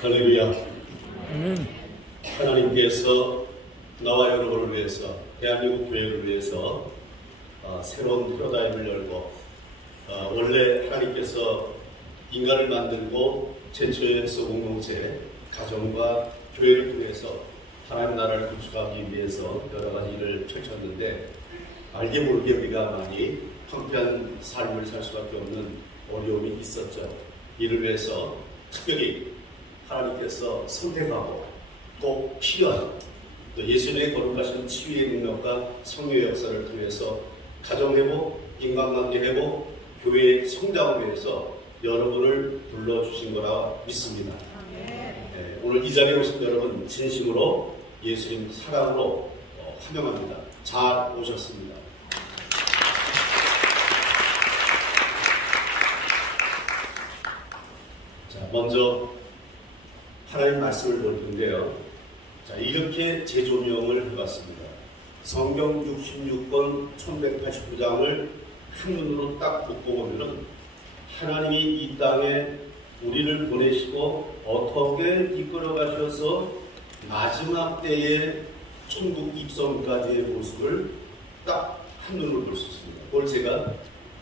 할렐루야. 하나님께서 나와 여러분을 위해서, 대한민국 교회를 위해서 새로운 패러다임을 열고, 원래 하나님께서 인간을 만들고 제초에서 공동체, 가정과 교회를 통해서 하나님 나라를 구축하기 위해서 여러 가지 일을 펼쳤는데, 알게 모르게 우리가 많이 황폐한 삶을 살 수밖에 없는 어려움이 있었죠. 이를 위해서 특별히 하나님께서 선택하고 꼭 필요한 또 예수님의 거룩하신 치유의 능력과 성령의 역사를 통해서 가정회복, 인간관계 회복, 교회의 성장을 위해서 여러분을 불러주신 거라 믿습니다. 네, 오늘 이 자리에 오신 여러분 진심으로 예수님 사랑으로 환영합니다. 잘 오셨습니다. 자, 먼저 하나님 말씀을 볼 텐데요. 자, 이렇게 재조명을 해봤습니다. 성경 66권 1189장을 한눈으로 딱 보고 보면은 하나님이 이 땅에 우리를 보내시고 어떻게 이끌어 가셔서 마지막 때의 천국 입성까지의 모습을 딱 한눈으로 볼 수 있습니다. 그걸 제가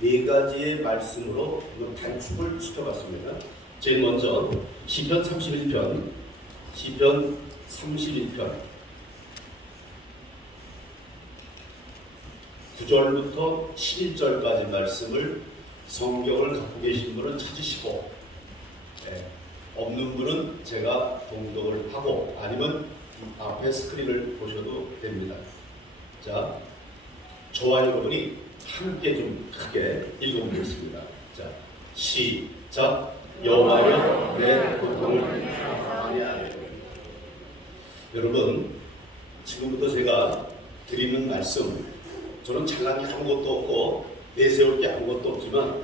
네 가지의 말씀으로 단축을 시켜봤습니다. 제일 먼저 시편 31편 9절부터 11절까지 말씀을 성경을 갖고 계신 분은 찾으시고, 없는 분은 제가 봉독을 하고 아니면 앞에 스크린을 보셔도 됩니다. 자, 저와 여러분이 함께 좀 크게 읽어보겠습니다. 자, 시작. 여호와여 내 고통을 인하여. 여러분, 지금부터 제가 드리는 말씀, 저는 잘난 게 아무것도 없고 내세울 게 아무것도 없지만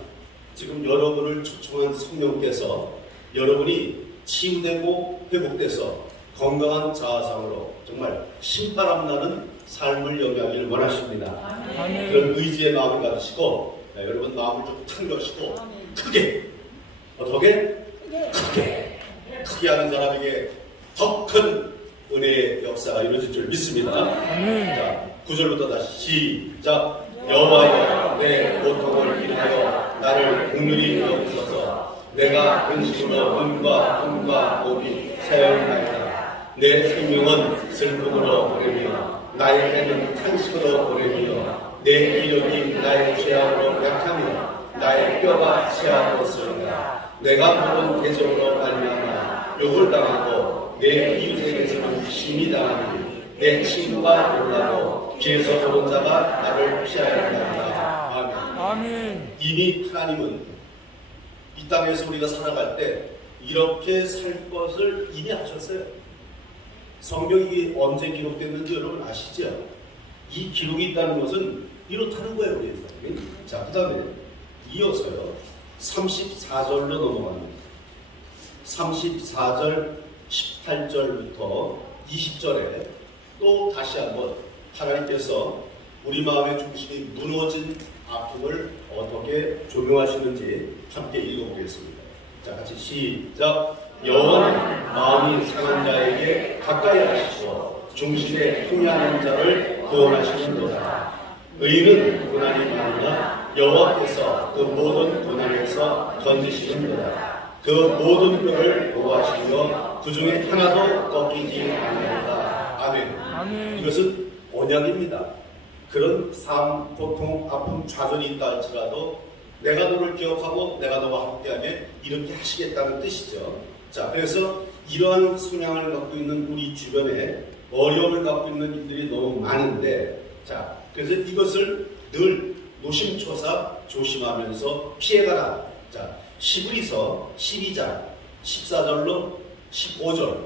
지금 여러분을 초청한 성령께서 여러분이 치유되고 회복돼서 건강한 자아상으로 정말 신바람 나는 삶을 영위하기를 원하십니다. 그런 의지의 마음을 가지시고, 여러분 마음을 좀 탕겨시고 크게, 어떻게? 크게 하는 사람에게 더 큰 은혜의 역사가 이루어질 줄 믿습니다. 자, 9절부터 다시 시작. 여호와여 내 고통을 인하여 나를 긍휼히 여기소서. 내가 근심으로 눈과 흠과 목이 사용하였다. 내 생명은 슬픔으로 보내며 나의 해는 탄식으로 보내며 내 이력이 나의 죄악으로 약하며 나의 뼈가 치아로 쓰는다. 내가 모든 대적으로 말미암아 욕을 당하고 내 이웃에게서는 심히 당하니 내 친구가 놀라고 뒤에서 보는 자가 나를 피하여 한다. 아멘. 이미 하나님은 이 땅에서 우리가 살아갈 때 이렇게 살 것을 이미 하셨어요. 성경이 언제 기록됐는지 여러분 아시죠? 이 기록이 있다는 것은 이렇다는 거예요, 우리에서. 자, 그 다음에 이어서요 34절로 넘어갑니다. 34절 18절부터 20절에 또 다시 한번 하나님께서 우리 마음의 중심이 무너진 아픔을 어떻게 조명하시는지 함께 읽어보겠습니다. 자, 같이 시작. 여호와는 마음이 상한 자에게 가까이 하시고 중심에 통해하는 자를 구원하시는도다. 의인은 고난이 많으나 여호와께서 그 모든 고난에서 건지시는도다. 그 모든 뼈를 보호하시며 그 중에 하나도 꺾이지 않는다. 아멘. 이것은 언약입니다. 그런 삶, 고통, 아픔, 좌절이 있다 할지라도 내가 너를 기억하고 내가 너와 함께하면 이렇게 하시겠다는 뜻이죠. 자, 그래서 이러한 성향을 갖고 있는 우리 주변에 어려움을 갖고 있는 일들이 너무 많은데, 자, 그래서 이것을 늘 노심초사 조심하면서 피해가라. 자, 시브리서 12장 14절로 15절,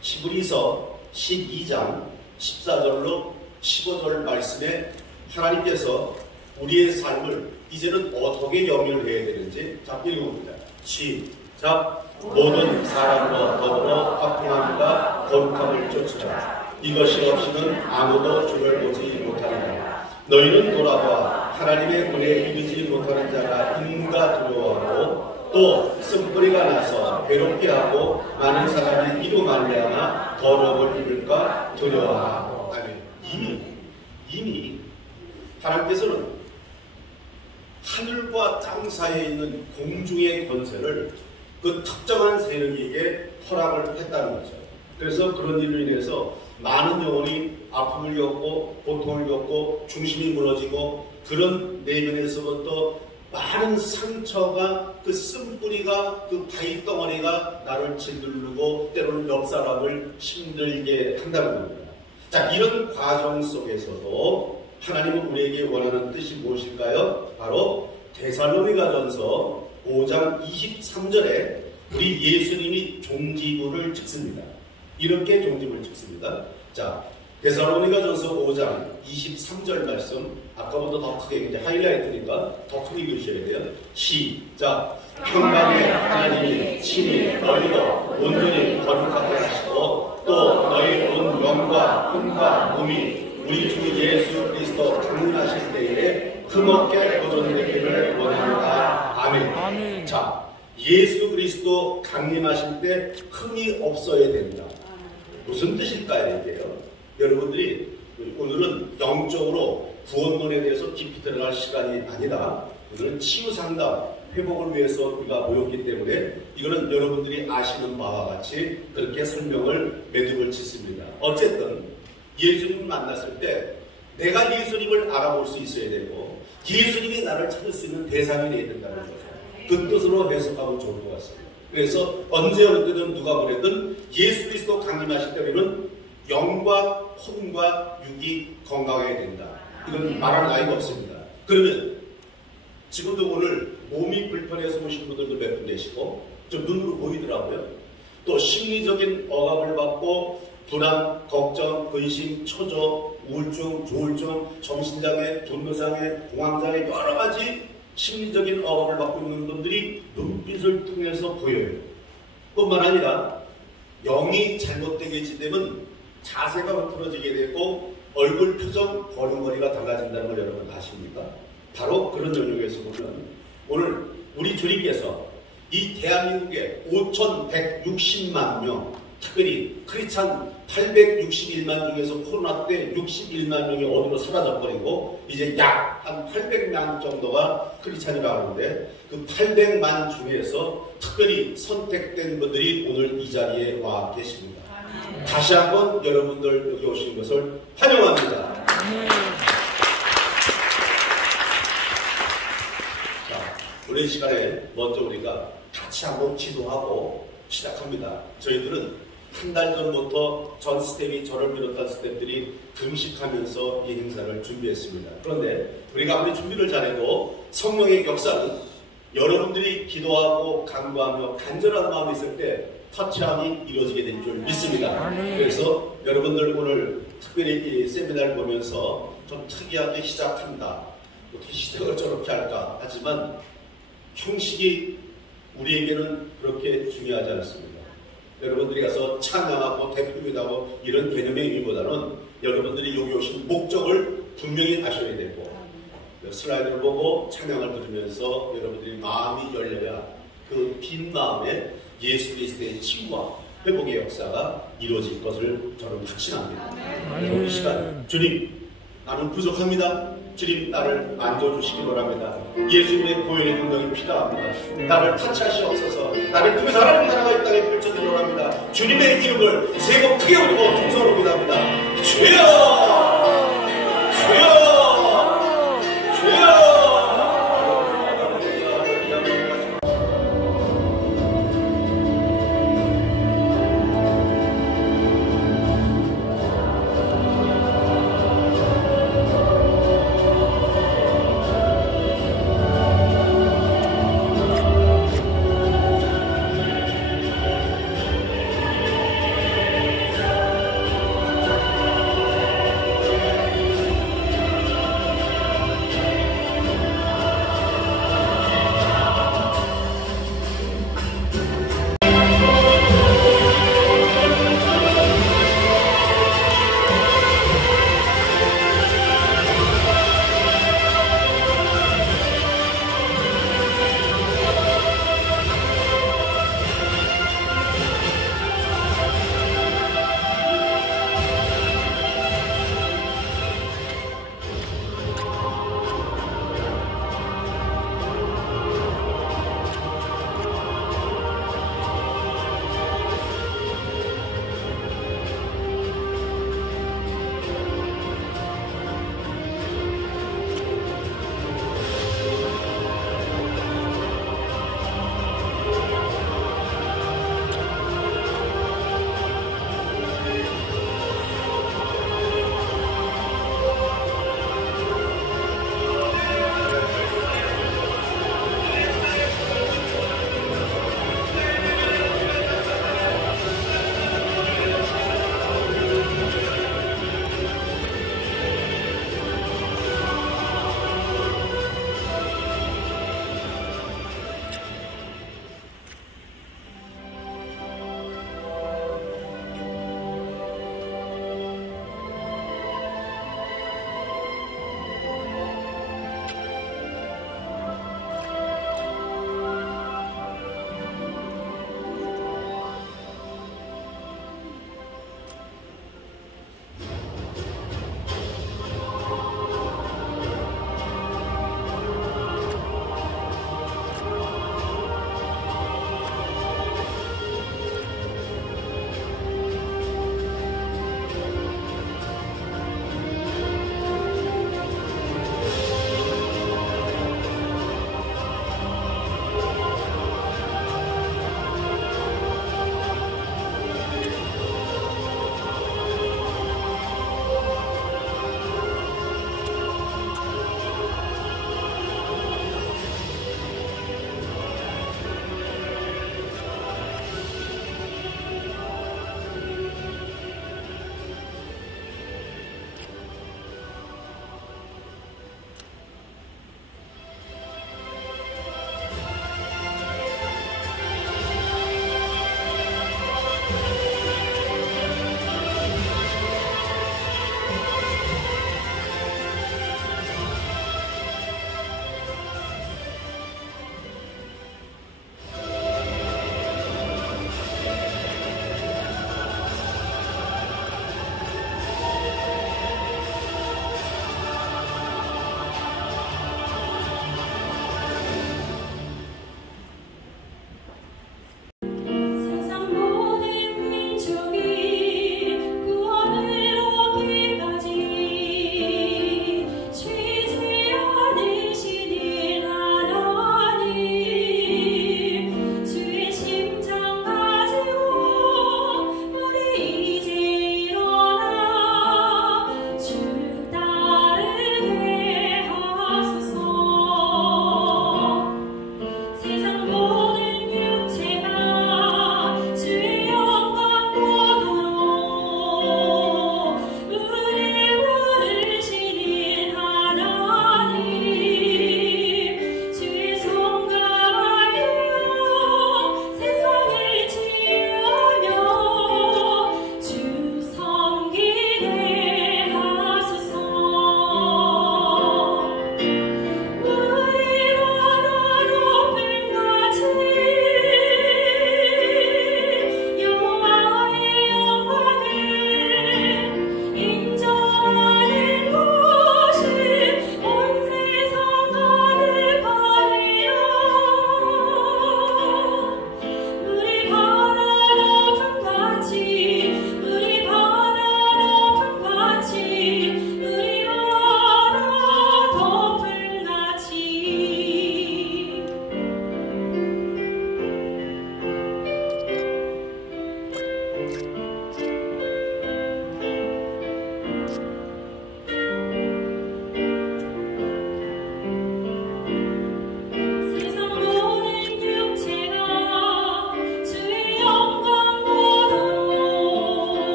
시브리서 12장 14절로 15절 말씀에 하나님께서 우리의 삶을 이제는 어떻게 영위해야 되는지 자, 읽어봅니다. 시작. 모든 사람과 더불어 화평함과 거룩함을 쫓으라. 이것이 없이는 아무도 주를 보지 못한다. 너희는 돌아봐 하나님의 은혜에 이르지 못하는 자가 인가 두려워하고 또 쓴뿌리가 나서 괴롭게 하고 많은 사람이 이로 말미암아 더러움을 입을까 두려워하고. 아니, 이미 하나님께서는 하늘과 땅 사이에 있는 공중의 권세를 그 특정한 세력에게 허락을 했다는 거죠. 그래서 그런 일로 인해서 많은 영혼이 아픔을 겪고 고통을 겪고 중심이 무너지고 그런 내면에서부터 많은 상처가 그 쓴뿌리가 그 바위 덩어리가 나를 짓누르고 때로는 옆 사람을 힘들게 한다는 겁니다. 자, 이런 과정 속에서도 하나님은 우리에게 원하는 뜻이 무엇일까요? 바로 데살로니가전서 5장 23절에 우리 예수님이 종지부를 찍습니다. 이렇게 종지부를 찍습니다. 자, 데살로니가전서 5장 23절 말씀, 아까보다 더 크게 이제 하이라이트니까 더 크게 읽으셔야 돼요. 시작. 평강의 하나님이 친히 너희로 온전히 거룩하게 하시고 또 너희 온 영과 힘과 몸이 우리 주 예수 그리스도 강림하실 때에 흠없게 보존되기를 원합니다. 아멘. 자, 예수 그리스도 강림하실 때 흠이 없어야 된다. 무슨 뜻일까요, 이게요? 여러분들이 오늘은 영적으로 구원론에 대해서 깊이 들어갈 시간이 아니라 오늘은 치유상담, 회복을 위해서 우리가 모였기 때문에 이거는 여러분들이 아시는 바와 같이 그렇게 설명을 매듭을 짓습니다. 어쨌든 예수님을 만났을 때 내가 예수님을 알아볼 수 있어야 되고 예수님이 나를 찾을 수 있는 대상이 되어야 된다는 거죠. 그 뜻으로 해석하면 좋을 것 같습니다. 그래서 언제 어느 때든 누가 그랬든 예수 그리스도 강림하실 때는 영과 혼과 육이 건강해야 된다. 이건 말할 나위가 없습니다. 그러면 지금도 오늘 몸이 불편해서 오신 분들도 몇 분 계시고 좀 눈으로 보이더라고요. 또 심리적인 억압을 받고 불안, 걱정, 근심, 초조, 우울증, 조울증, 정신장애, 분노장애, 공황장애 여러 가지 심리적인 억압을 받고 있는 분들이 눈빛을 통해서 보여요. 뿐만 아니라 영이 잘못되게 지되면 자세가 흐트러지게 되고 얼굴 표정, 걸음걸이가 달라진다는 걸 여러분 아십니까? 바로 그런 영역에서 보면 오늘 우리 주님께서 이 대한민국에 5,160만 명, 특별히 크리스찬 861만 중에서 코로나 때 61만 명이 어디로 사라져버리고 이제 약 한 800만 정도가 크리스찬이라고 하는데 그 800만 중에서 특별히 선택된 분들이 오늘 이 자리에 와 계십니다. 다시 한번 여러분들 여기 오신 것을 환영합니다. 자, 오늘 시간에 먼저 우리가 같이 한번 기도하고 시작합니다. 저희들은 한 달 전부터 전 스텝이 저를 비롯한 스텝들이 금식하면서 이 행사를 준비했습니다. 그런데 우리가 아무리 준비를 잘해도 성령의 역사는 여러분들이 기도하고 간구하며 간절한 마음이 있을 때 터치함이 이루어지게 될 줄 믿습니다. 그래서 여러분들 오늘 특별히 이 세미나를 보면서 좀 특이하게 시작한다. 어떻게 시작을 저렇게 할까? 하지만 형식이 우리에게는 그렇게 중요하지 않습니다. 여러분들이 가서 찬양하고 대표기도하고 이런 개념의 의미보다는 여러분들이 여기 오신 목적을 분명히 아셔야 되고 슬라이드를 보고 찬양을 들으면서 여러분들이 마음이 열려야 그 빈 마음에 예수 그리스도의 치유와 회복의 역사가 이루어질 것을 저는 확신합니다. 이 시간 주님 나는 부족합니다. 주님 나를 만져주시기 바랍니다. 예수님의 보혈의 능력이 필요합니다. 나를 타치하시옵소서. 나를 통해서 하나님 나라가 이 땅에 펼쳐지기 바랍니다. 주님의 이름을 세 번 크게 부르고 동서로 기도합니다. 주여! 주여! 주여!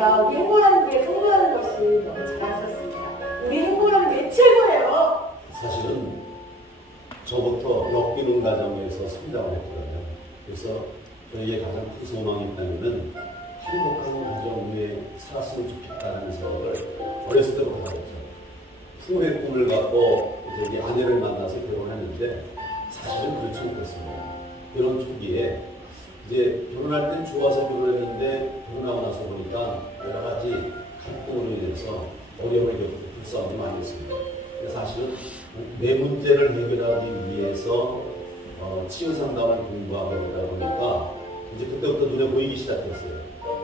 내가 우리 행복한 게 성공하는 것이 너무 잘하셨습니다. 우리 행복한 게 최고예요. 사실은 저부터 역기능 가정에서 성장을 했거든요. 그래서 저에게 가장 큰 소망이 있다면 행복한 가정 위에 살았으면 좋겠다는 생각을 어렸을 때부터 가졌죠. 부모의 꿈을 갖고 이제 아내를 만나서 결혼했는데 사실은 그렇지 못했습니다. 결혼 초기에 이제 결혼할 땐 좋아서 결혼했는데 결혼하고 나서 보니까 여러 가지 갈등으로 인해서 어려움을 겪고 불쌍함이 많이 있습니다. 사실은 내 문제를 해결하기 위해서 치유 상담을 공부하고 있다 보니까 이제 그때부터 눈에 보이기 시작했어요.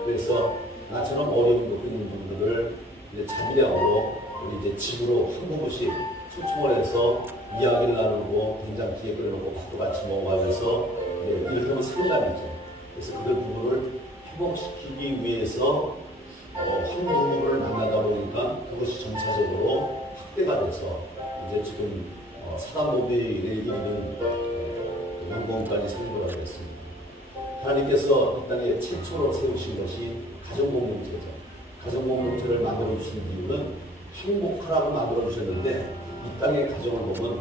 그래서 나처럼 어려움 겪고 있는 분들을 이제 자비량으로 우리 이제 집으로 한 그릇씩 초청을 해서 이야기를 나누고 된장찌개 끓여놓고 밥도 같이 먹어가면서 이를테면 상담이죠. 그래서 그런 부분을 회복시키기 위해서 한 부부를 만나다 보니까 그것이 점차적으로 확대가 돼서 이제 지금 사단모델에 이르는 연구원까지 선고를 하게 됐습니다. 하나님께서 이 땅에 최초로 세우신 것이 가정공동체죠. 가정공동체를 만들어주신 이유는 행복하라고 만들어주셨는데 이 땅의 가정을 보면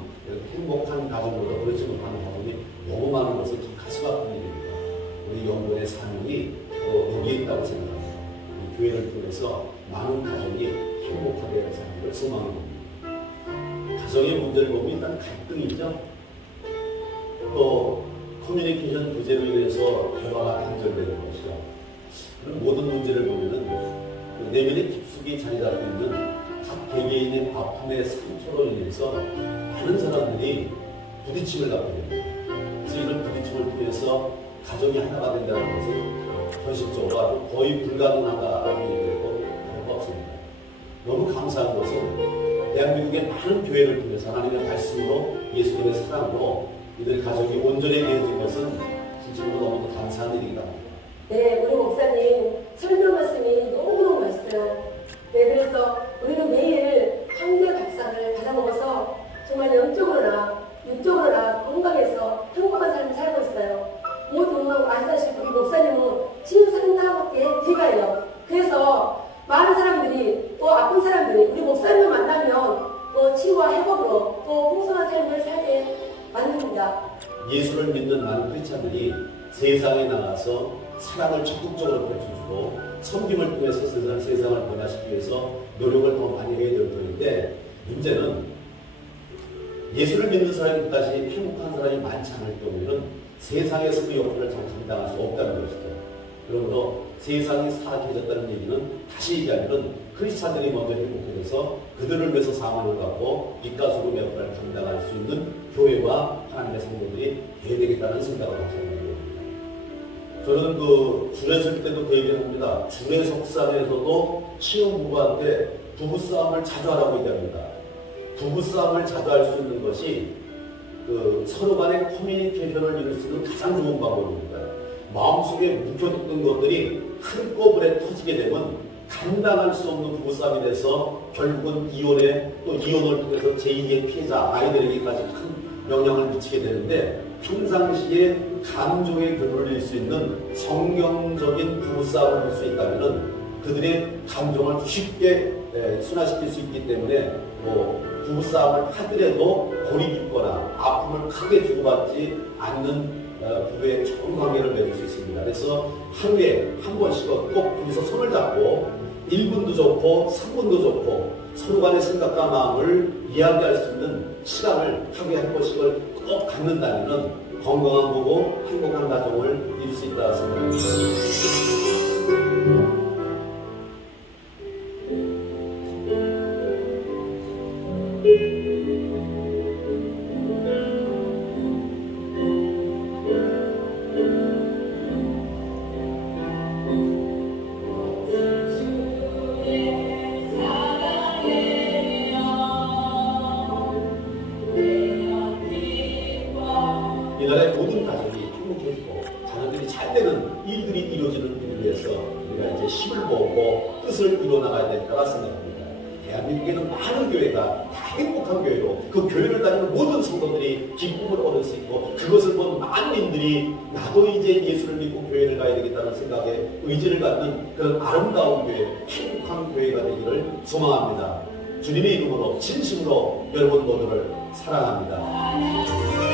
행복한 가정보다 그렇지 못한 가정이 너무 많은 것을 가슴 아픈 일입니다. 우리 연구원의 사명이 여기에 있다고 생각합니다. 우리 교회를 통해서 많은 가정이 행복하게 사는 걸 소망합니다. 가정의 문제를 보면 일단 갈등이죠. 또 커뮤니케이션 부재로 인해서 대화가 단절되는 것이요. 그런 모든 문제를 보면은 내면에 깊숙이 자리 잡고 있는 각 개개인의 아픔의 상처로 인해서 많은 사람들이 부딪힘을 갖게 됩니다. 그래서 이런 부딪힘을 통해서 가정이 하나가 된다는 것은 현실적으로 아주 거의 불가능하다라고 얘기해도 다를 바 없습니다. 너무 감사한 것은 대한민국의 많은 교회를 통해서 하나님의 말씀으로 예수님의 사랑으로 이들 가족이 온전히 되어진 것은 진짜로 너무도 감사한 일이기도 합니다. 네, 우리 목사님 설명 말씀이 너무너무 맛있어요. 네, 그래서 우리는 매일 황제 밥상을 받아먹어서 정말 영적으로나 육적으로나 건강해서 행복한 삶을 살고 있어요. 모두 아시다시피 우리 목사님은 치유 상담학교의 대가예요. 그래서 많은 사람들이 또 아픈 사람들이 우리 목사님을 만나면 또 치유와 회복으로 또 풍성한 삶을 살게 만듭니다. 예수를 믿는 많은 크리스찬들이 세상에 나가서 사랑을 적극적으로 펼쳐주고 섬김을 통해서 세상을 변화시키기 위해서 노력을 더 많이 해야 될 터인데 문제는 예수를 믿는 사람까지 행복한 사람이 많지 않을 경우에는 세상에서 그 역할을 잘 감당할 수 없다는 것이죠. 그러므로 세상이 사악해졌다는 얘기는 다시 얘기하면 크리스찬들이 먼저 행복해져서 그들을 위해서 상황을 갖고 빛과 소금의 역할을 감당할 수 있는 교회와 하나님의 성도들이 돼야 되겠다는 생각을 하게 됩니다. 저는 주례석 때도 그 얘기를 합니다. 주례석상에서도 신혼부부한테 부부싸움을 자주 하라고 얘기합니다. 부부싸움을 자주 할 수 있는 것이 서로 간의 커뮤니케이션을 이룰 수 있는 가장 좋은 방법입니다. 마음속에 묵혀뒀던 것들이 한꺼번에 터지게 되면 감당할 수 없는 부부싸움이 돼서 결국은 이혼을 통해서 제2의 피해자 아이들에게까지 큰 영향을 미치게 되는데 평상시에 감정에 들어올릴 수 있는 성경적인 부부싸움을 할 수 있다면 그들의 감정을 쉽게 순화시킬 수 있기 때문에 부부싸움을 하더라도 골이 깊거나 아픔을 크게 주고받지 않는 부부의 좋은 관계를 맺을 수 있습니다. 그래서 하루에 한 번씩은 꼭 둘이서 손을 잡고 1분도 좋고 3분도 좋고 서로 간의 생각과 마음을 이야기할 수 있는 시간을 하루에 한 번씩을 꼭 갖는다면 건강한 부부, 행복한 가정을 이룰 수 있다고 생각합니다. 이 나라의 모든 가정이 행복해지고 자녀들이 잘 되는 일들이 이루어지는 일을 위해서 우리가 이제 힘을 모으고 뜻을 이루어나가야 된다고 생각합니다. 대한민국에는 많은 교회가 다 행복한 교회로 그 교회를 다니는 모든 성도들이 기쁨을 얻을 수 있고 그것을 본 만민들이 나도 이제 예수를 믿고 교회를 가야 되겠다는 생각에 의지를 갖는 그런 아름다운 교회, 행복한 교회가 되기를 소망합니다. 주님의 이름으로 진심으로 여러분 모두를 사랑합니다.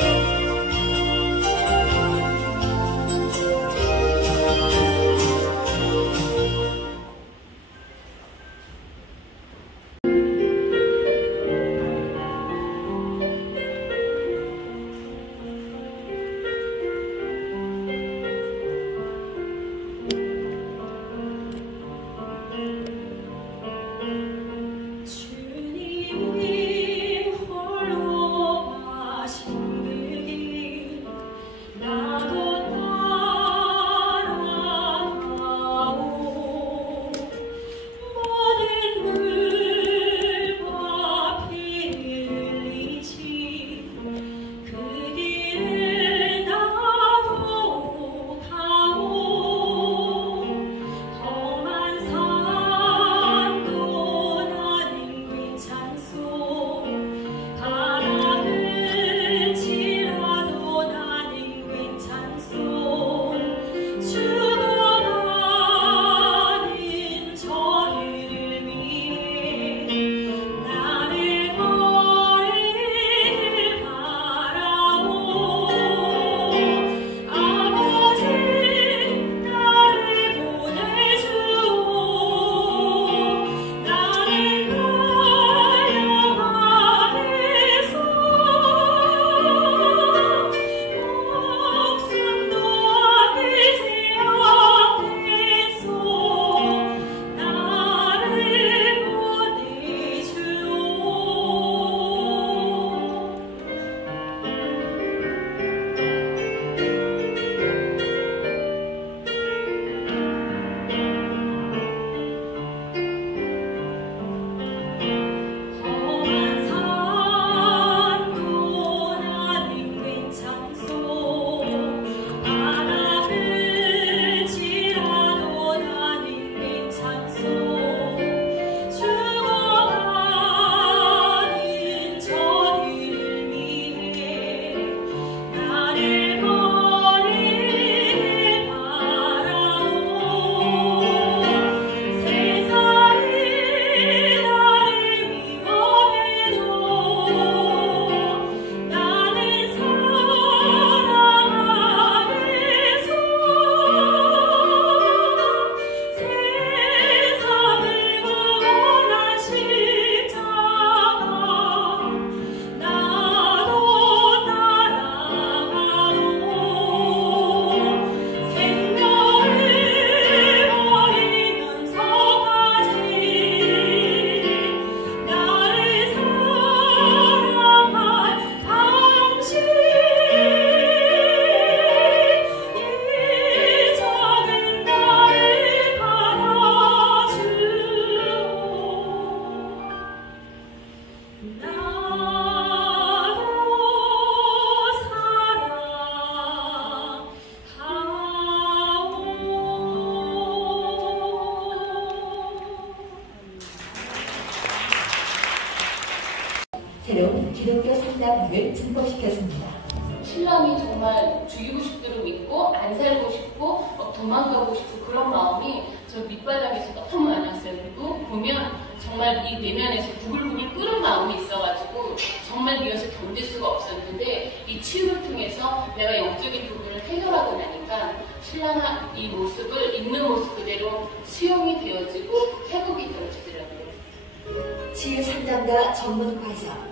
새로운 기독교 상담학을 증폭시켰습니다. 신랑이 정말 죽이고 싶도록 믿고 안 살고 싶고 도망가고 싶고 그런 마음이 저 밑바닥에서 너무 많았어요. 그리고 보면 정말 이 내면에서 부글부글 끓은 마음이 있어가지고 정말 이어서 견딜 수가 없었는데 이 치유를 통해서 내가 영적인 부분을 해결하고 나니까 신랑의 이 모습을 있는 모습 그대로 수용이 되어지고 회복이 되어지더라고요. 치유 상담가 전문 과정.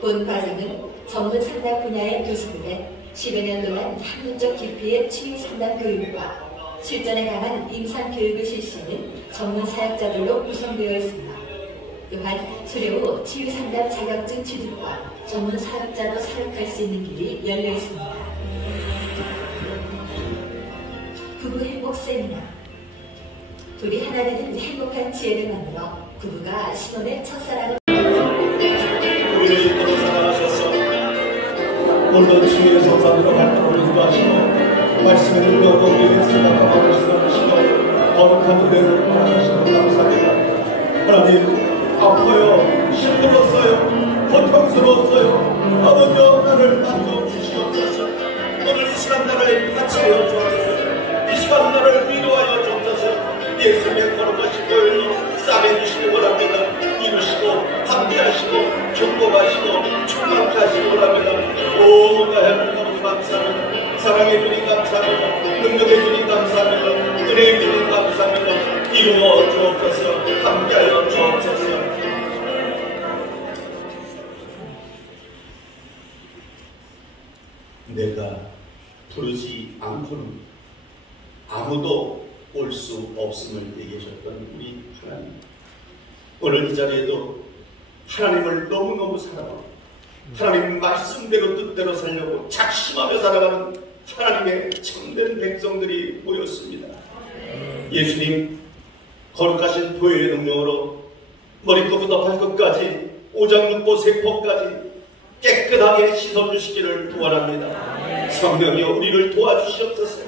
본 과정은 전문 상담 분야의 교수들의 10여 년 동안 학문적 깊이의 치유 상담 교육과 실전에 관한 임상 교육을 실시하는 전문 사역자들로 구성되어 있습니다. 또한 수료 후 치유 상담 자격증 취득과 전문 사역자로 사역할 수 있는 길이 열려 있습니다. 부부 행복 세미나. 둘이 하나 되는 행복한 지혜를 만들어 부부가 신혼의 첫사랑을 우리를 이끌어 사랑하셔서 물론 주의 성산으로 활동을 인도하시고 말씀에 능력으로 우리에게 생각하고 말씀하시고 거룩한 은혜를 허락하시고 감사합니다. 하나님 아파요. 힘들었어요. 고통스러웠어요. 아버지여 나를 만져 주시옵소서. 오늘 이 시간 나를 같이하여 주옵소서. 이 시간 나를 위로하여 주옵소서. 예수님의 거룩하신 보혈로 싸매주시기 원합니다. 이루시고 함께하시고 축복하시고 충만케 하시기 원합니다. 오 하나님 너무 감사합니다. 사랑해 주님 감사합니다. 능력해 주님 감사합니다. 은혜해 주님 감사합니다. 이루어 주옵소서. 함께하여 주옵소서. 내가 부르지 않고는 아무도 올 수 없음을 얘기하셨던 우리 하나님, 오늘 이 자리에도 하나님을 너무너무 사랑하고 하나님 말씀대로 뜻대로 살려고 작심하며 살아가는 하나님의 참된 백성들이 모였습니다. 예수님 거룩하신 보혈의 능력으로 머리끝부터 발끝까지 오장육부 세포까지 깨끗하게 씻어주시기를 원합니다. 성령이여 우리를 도와주시옵소서.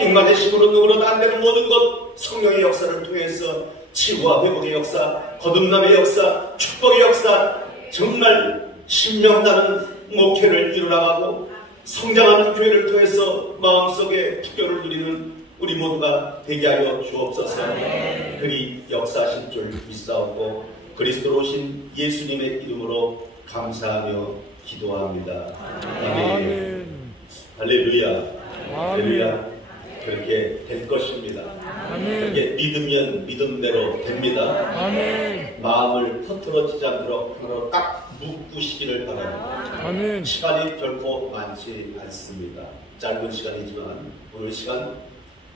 인간의 힘으로 능으로는 안 되는 모든 것 성령의 역사를 통해서 치유와 회복의 역사, 거듭남의 역사, 축복의 역사, 정말 신명나는 목회를 이루나가고 성장하는 교회를 통해서 마음속에 부결을 누리는 우리 모두가 되게 하여 주옵소서. 그리 역사하신 줄 믿사옵고 그리스도로 오신 예수님의 이름으로 감사하며 기도합니다. 아멘. 할렐루야. 할렐루야. 그렇게 될 것입니다. 아멘. 그렇게 믿으면 믿음대로 됩니다. 아멘. 마음을 흐트러지지 않도록 하나로 딱 묶으시기를 바랍니다. 아멘. 시간이 결코 많지 않습니다. 짧은 시간이지만 오늘 시간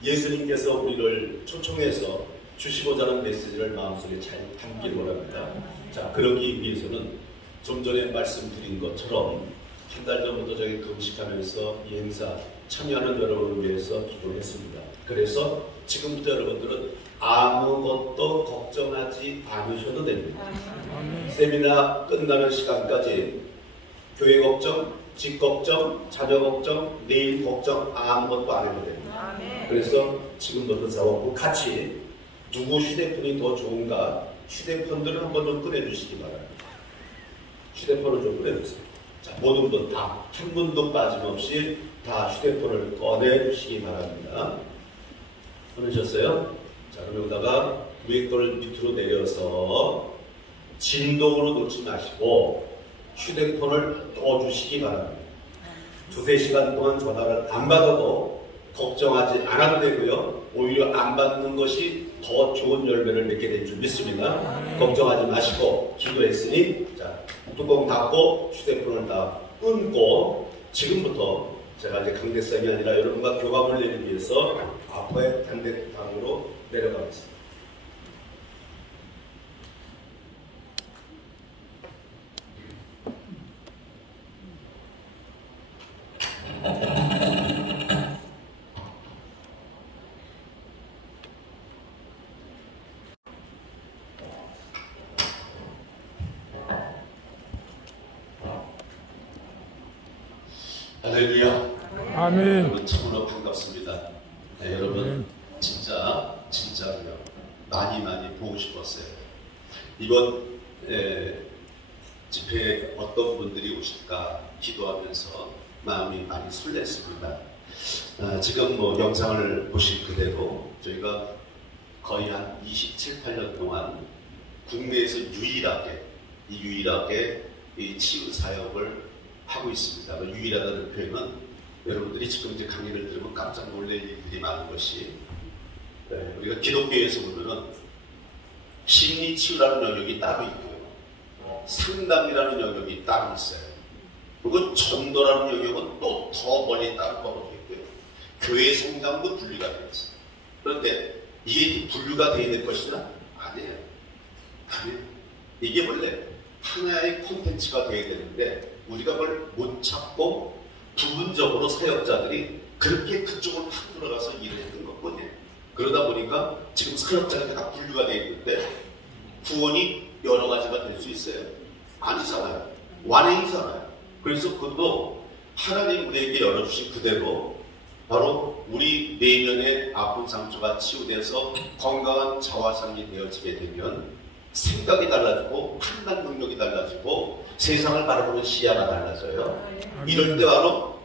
예수님께서 우리를 초청해서 주시고자 하는 메시지를 마음속에 잘 담기를 원합니다. 자, 그러기 위해서는 좀 전에 말씀드린 것처럼 한 달 전부터 저희 금식하면서 이 행사 참여하는 여러분을 위해서 기도했습니다. 그래서 지금부터 여러분들은 아무것도 걱정하지 않으셔도 됩니다. 세미나 끝나는 시간까지 교회 걱정, 집 걱정, 자녀 걱정, 내일 걱정 아무것도 안 해도 됩니다. 그래서 지금부터 저하고 같이 누구 휴대폰이 더 좋은가 휴대폰들을 한번 좀 꺼내주시기 바랍니다. 휴대폰을 좀 꺼내주세요. 자, 모든 분 다 한 분도 빠짐없이 다 휴대폰을 꺼내주시기 바랍니다. 꺼내셨어요? 자, 그럼 여기다가 위에 거를 밑으로 내려서 진동으로 놓지 마시고 휴대폰을 꺼주시기 바랍니다. 2-3시간 동안 전화를 안 받아도 걱정하지 않아도 되고요. 오히려 안 받는 것이 더 좋은 열매를 맺게 될 줄 믿습니다. 걱정하지 마시고 기도했으니 자, 뚜껑 닫고 휴대폰을 다 끊고 지금부터 제가 이제 강대상이 아니라 여러분과 교감을 내기 위해서 앞에 단대방으로 내려가겠습니다. 할렐루야. 아멘. 여러분 참으로 반갑습니다. 네, 여러분 진짜로요. 많이 보고 싶었어요. 이번 집회에 어떤 분들이 오실까 기도하면서 마음이 많이 설렜습니다. 지금 뭐 영상을 보실 그대로 저희가 거의 한 27, 8년 동안 국내에서 유일하게 이 치유 사역을 하고 있습니다. 유일하다는 표현은 여러분들이 지금 이제 강의를 들으면 깜짝 놀랄 일들이 많은 것이 우리가 기독교에서 보면은 심리치유라는 영역이 따로 있고요. 상담이라는 영역이 따로 있어요. 그리고 전도라는 영역은 또 더 멀리 따로 떨어져 있고요. 교회 성장도 분리가 되어 있어요. 그런데 이게 분류가 되어야 될 것이냐? 아니에요. 이게 원래 하나의 콘텐츠가 되어야 되는데 우리가 그걸 못 찾고 부분적으로 사역자들이 그렇게 그쪽으로 탁 들어가서 일을 했던 것뿐이에요. 그러다 보니까 지금 사역자가 다 분류가 되어 있는데 구원이 여러 가지가 될 수 있어요? 아니잖아요. 완행이잖아요. 그래서 그것도 하나님 우리에게 열어주신 그대로 바로 우리 내면의 아픈 상처가 치유돼서 건강한 자화상이 되어지게 되면 생각이 달라지고 판단 능력이 달라지고 세상을 바라보는 시야가 달라져요. 이럴 때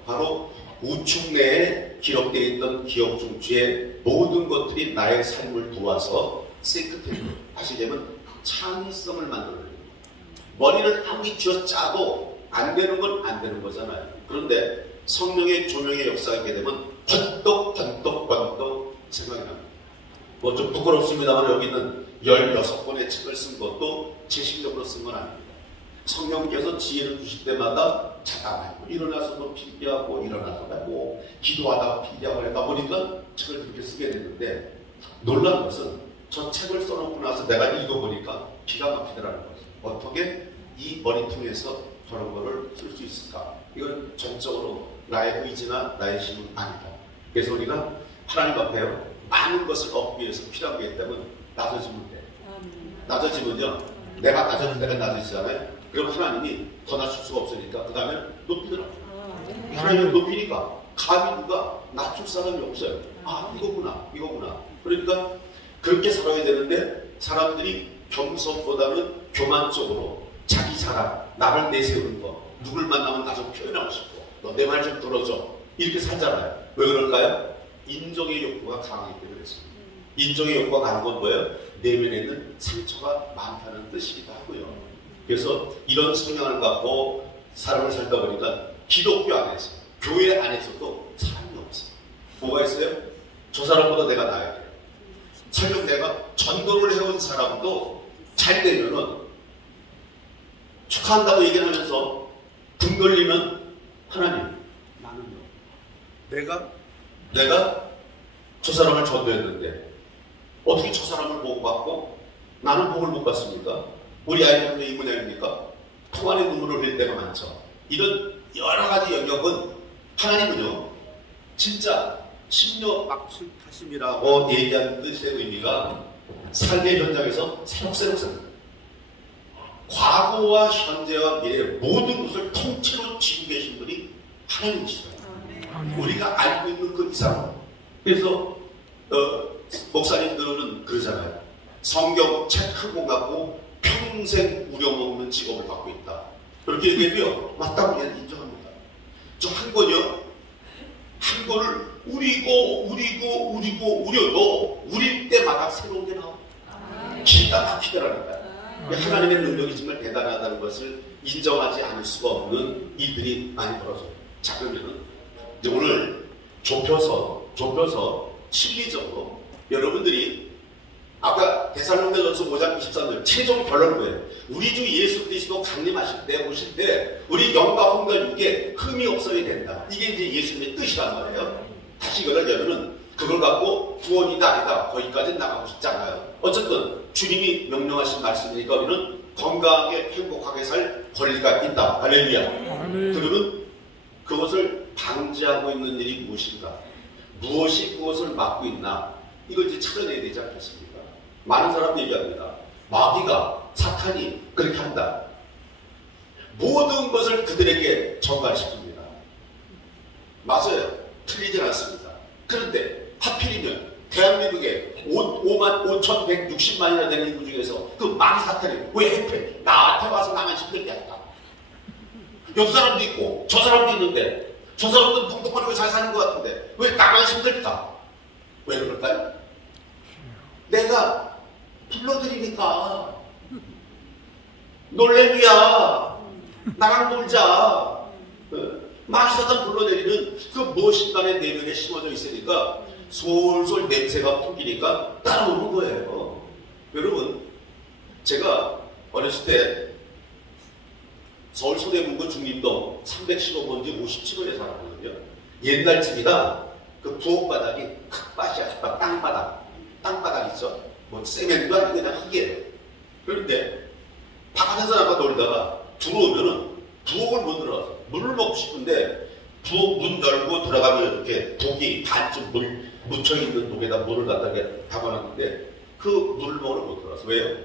바로 우측 내에 기록되어 있던 기억 중추의 모든 것들이 나의 삶을 도와서 싱크테이크, 다시 되면 창의성을 만들어내는 머리를 아무리 쥐어 짜도 안 되는 건 안 되는 거잖아요. 그런데 성령의 조명의 역사가 있게 되면 번떡 생각이 납니다. 뭐 좀 부끄럽습니다만 여기는 16권의 책을 쓴 것도 제 실력으로 쓴 건 아닙니다. 성령께서 지혜를 주실 때마다 자다가 일어나서도 필기하고 일어나서도 기도하다가 필기하고 하다 보니까 책을 그렇게 쓰게 됐는데, 놀란 것은 저 책을 써놓고 나서 내가 읽어보니까 기가 막히더라는 거죠. 어떻게 이 머리통에서 저런 거를 쓸 수 있을까? 이건 전적으로 나의 의지나 나의 힘은 아니다. 그래서 우리가 하나님 앞에요, 많은 것을 얻기 위해서 필요한 게 있다면 낮아지면 돼. 낮아지면요, 내가 낮아지잖아요. 그럼 하나님이 더 낮출 수가 없으니까 그 다음에 높이더라고요. 하나님을 높이니까 감히 누가 낮출 사람이 없어요. 아, 이거구나. 그러니까 그렇게 살아야 되는데, 사람들이 겸손보다는 교만적으로 자기 자랑, 나를 내세우는 거, 누굴 만나면 나 좀 표현하고 싶고, 너 내 말 좀 들어줘, 이렇게 살잖아요. 왜 그럴까요? 인정의 욕구가 강하기 때문에 그렇습니다. 인정의 욕구가 강한 건 뭐예요? 내면에는 상처가 많다는 뜻이기도 하고요. 그래서 이런 성향을 갖고 사람을 살다 보니까 기독교 안에서, 교회 안에서도 사람이 없어요. 뭐가 있어요? 저 사람보다 내가 나아야 돼요. 설령 내가 전도를 해온 사람도 잘 되면은 축하한다고 얘기하면서 등 돌리면 하나님, 나는요. 내가 저 사람을 전도했는데 어떻게 저 사람을 보호받고 나는 복을 못 받습니까? 우리 아이들은 이 모양입니까? 통안에 눈물을 흘릴 때가 많죠. 이런 여러 가지 영역은 하나님은요, 진짜 심려막술하심이라고 얘기하는 뜻의 의미가 삶의 현장에서 새록새록 과거와 현재와 미래 모든 것을 통째로 쥐고 계신 분이 하나님이시죠. 우리가 알고 있는 그 이상. 그래서 목사님들은 그러잖아요. 성경 책 한 권 갖고 평생 우려먹는 직업을 갖고 있다. 그렇게 얘기해도요, 맞다고 인정합니다. 저 한 권이요, 한 권을 우리고 우려도 우릴 때마다 새로운 게 나와. 기가 막히더라니까요. 하나님의 능력이 정말 대단하다는 것을 인정하지 않을 수가 없는 일들이 많이 벌어져요. 자, 그러면 오늘 좁혀서 실리적으로 여러분들이 아까 데살로니가전서 5장 23절 최종 결론은 뭐예요? 우리 주 예수 그리스도 강림하실 때, 오실 때 우리 영과 혼과 육에 흠이 없어야 된다. 이게 이제 예수님의 뜻이란 말이에요. 다시 이걸 하려면은 그걸 갖고 구원이다 아니다 거기까지 나가고 싶지 않아요. 어쨌든 주님이 명령하신 말씀이니까 우리는 건강하게 행복하게 살 권리가 있다. 할렐루야. 그러면 그것을 방지하고 있는 일이 무엇인가? 무엇이 그것을 막고 있나? 이걸 이제 찾아내야 되지 않겠습니까? 많은 사람들이 얘기합니다. 마귀가, 사탄이 그렇게 한다. 모든 것을 그들에게 전가시킵니다. 맞아요. 틀리진 않습니다. 그런데 하필이면 대한민국에 5,160만이나 되는 인구 중에서 그 마귀 사탄이 왜 해패? 나한테 와서 나만 힘들게 할까? 옆 사람도 있고 저 사람도 있는데 저 사람도 뚱뚱거리고 잘 사는 것 같은데 왜 나만 힘들까? 왜 그럴까요? 내가 불러드리니까 놀래미야, 나랑 놀자. 마귀 사탄 불러내리는 그 무엇인가의 내면에 심어져 있으니까 솔솔 냄새가 풍기니까 따라오는 거예요. 여러분, 제가 어렸을 때 서울 소대문구 중림동 315번지 57호에 살았거든요. 옛날 집이다. 그 부엌바닥이 흙밭이야. 땅바닥 있죠. 뭐 세면도 아니고 그냥 흙이에요. 그런데 바깥에서 나가 놀다가 들어오면은 부엌을 못 들어가서 물을 먹고 싶은데 부엌 문 열고 들어가면 이렇게 독이 반쯤 물 묻혀있는 독에다 물을 갖다 담아놨는데 그 물을 먹으러 못 들어가서. 왜요?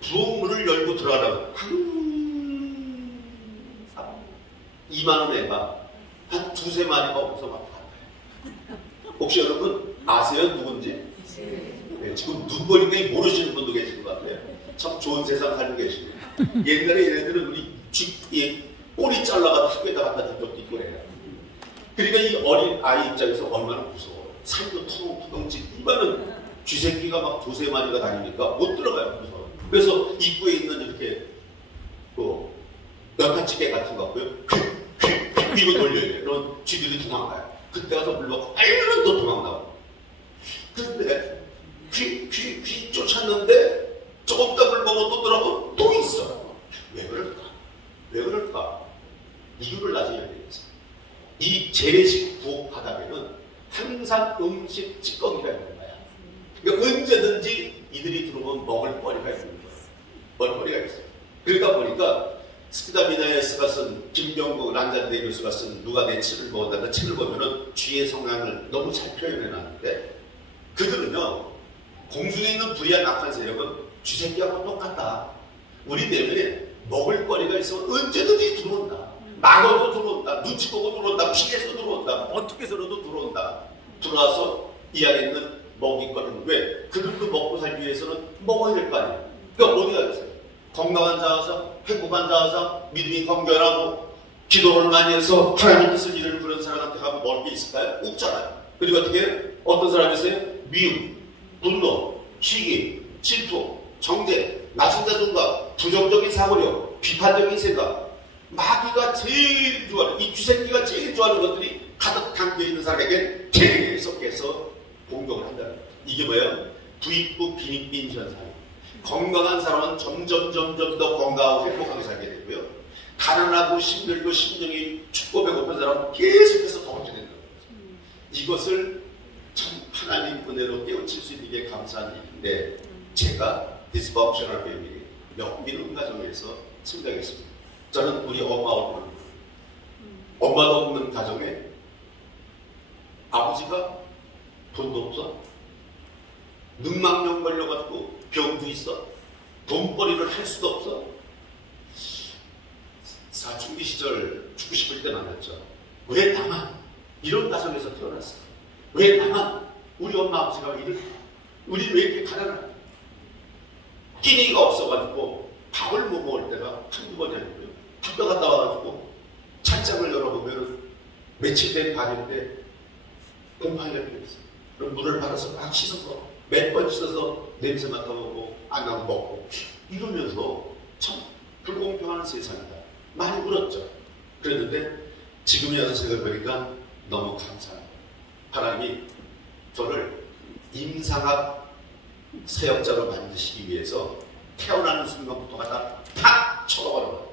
부엌 문을 열고 들어가라고 2만원 애가 한 2-3마리가 없어서 막 갔어요. 혹시 여러분 아세요? 누군지? 네, 지금 눈 보니까 모르시는 분도 계신 것 같아요. 참 좋은 세상 살고 계시네요. 옛날에 얘네들은 우리 꼬리 잘라가 학교에다 갖다 준 적도 있고 그래요. 그러니까 이 어린 아이 입장에서 얼마나 무서워. 산도 투덩투덩 이만은 쥐새끼가 막 두세 마리가 다니니까 못 들어가요. 무서워. 그래서 입구에 있는 이렇게 연탄찌개 같은 거 같고요. 이거 돌려야 돼. 그럼 쥐들이 도망가요. 그때 가서 물러가고 아이고 또 도망가고. 근데 귀 쫓았는데 조금 더 물먹어 또 들어가고 또 있어. 왜 그럴까? 왜 그럴까? 이유를 나중에 알겠어. 이 재래식 부엌 바닥에는 항상 음식 찌꺼기가 있는 거야. 그러니까 언제든지 이들이 들어오면 먹을 거리가 있는 거야. 먹을거리가 있어요. 그러다 보니까 스피다미나에스가 쓴 김경국 란잔데 교수가 쓴 누가 내 책을 먹었다 그 책을 보면은 쥐의 성향을 너무 잘 표현해 놨는데 그들은요 공중에 있는 불의한 악한 세력은 쥐새끼하고 똑같다. 우리 내면에 먹을 거리가 있으면 언제든지 들어온다. 막어도 들어온다. 눈치 보고 들어온다. 피해서 들어온다. 어떻게 해서라도 들어온다. 들어와서 이 안에 있는 먹이거리는 왜? 그들도 먹고 살기 위해서는 먹어야 될 거 아니에요. 그러니까 어디가 있어요? 건강한 자아상, 행복한 자아상, 믿음이 건결하고 기도를 많이 해서 하나님 뜻을 이루는 그런 사람한테 가면 먹을 게 있을까요? 없잖아요. 그리고 어떻게 해요? 어떤 사람이 있어요? 미움, 분노, 시기, 질투, 정죄, 낮은 자존감, 부정적인 사고력, 비판적인 생각. 마귀가 제일 좋아하는, 이 쥐새끼가 제일 좋아하는 것들이 가득 담겨있는 사람에게 계속해서 공격을 한다는 거예요. 이게 뭐예요? 부익부 빈익빈 현상이에요. 건강한 사람은 점점 더 건강하고 행복하게 살게 되고요. 가난하고 힘들고 심령이 춥고 배고픈 사람은 계속해서 더 얻게 된다는 거죠. 이것을 참 하나님 은혜로 깨우칠 수 있는 게 감사한 일인데 제가 디스펑셔널 패밀리 명민운 가정에서 성장했습니다. 저는 우리 엄마도 없는 가정에 아버지가 돈도 없어 능망령 걸려가지고 병도 있어 돈벌이를 할 수도 없어. 사춘기 시절 죽고 싶을 때 만났죠. 왜 나만 이런 가정에서 태어났어? 왜 나만 우리 엄마 아버지가 이렇게 우리 왜 이렇게 가난한 끼니가 없어가지고 밥을 못 먹을 때가 한두 번이 아니고요. 학교 갔다 와가지고 찬장을 열어보면 며칠 된 밥인데 곰팡이가 피었어요. 그럼 물을 받아서 막 씻어서 몇 번 씻어서 냄새 맡아보고 안 나면 먹고 이러면서 참 불공평한 세상이다. 많이 울었죠. 그랬는데 지금에 와서 생각해보니까 너무 감사해요. 하나님이 저를 임상학 사역자로 만드시기 위해서 태어나는 순간부터 갖다 팍 쳐박아버려요.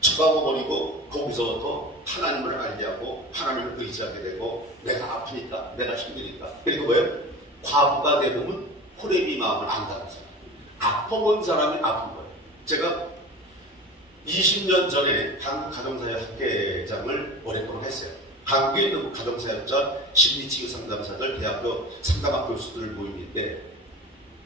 쳐박아버리고 거기서부터 하나님을 알게 하고 하나님을 의지하게 되고 내가 아프니까 내가 힘드니까 그리고 뭐예요? 과부가 되면 호레비 마음을 안다는 사람. 아파본 사람이 아픈 거예요. 제가 20년 전에 한국 가정사역 학회장을 오랫동안 했어요. 한국에 있는 가정사역자, 심리치유상담사들, 대학교 상담학 교수들 모임인데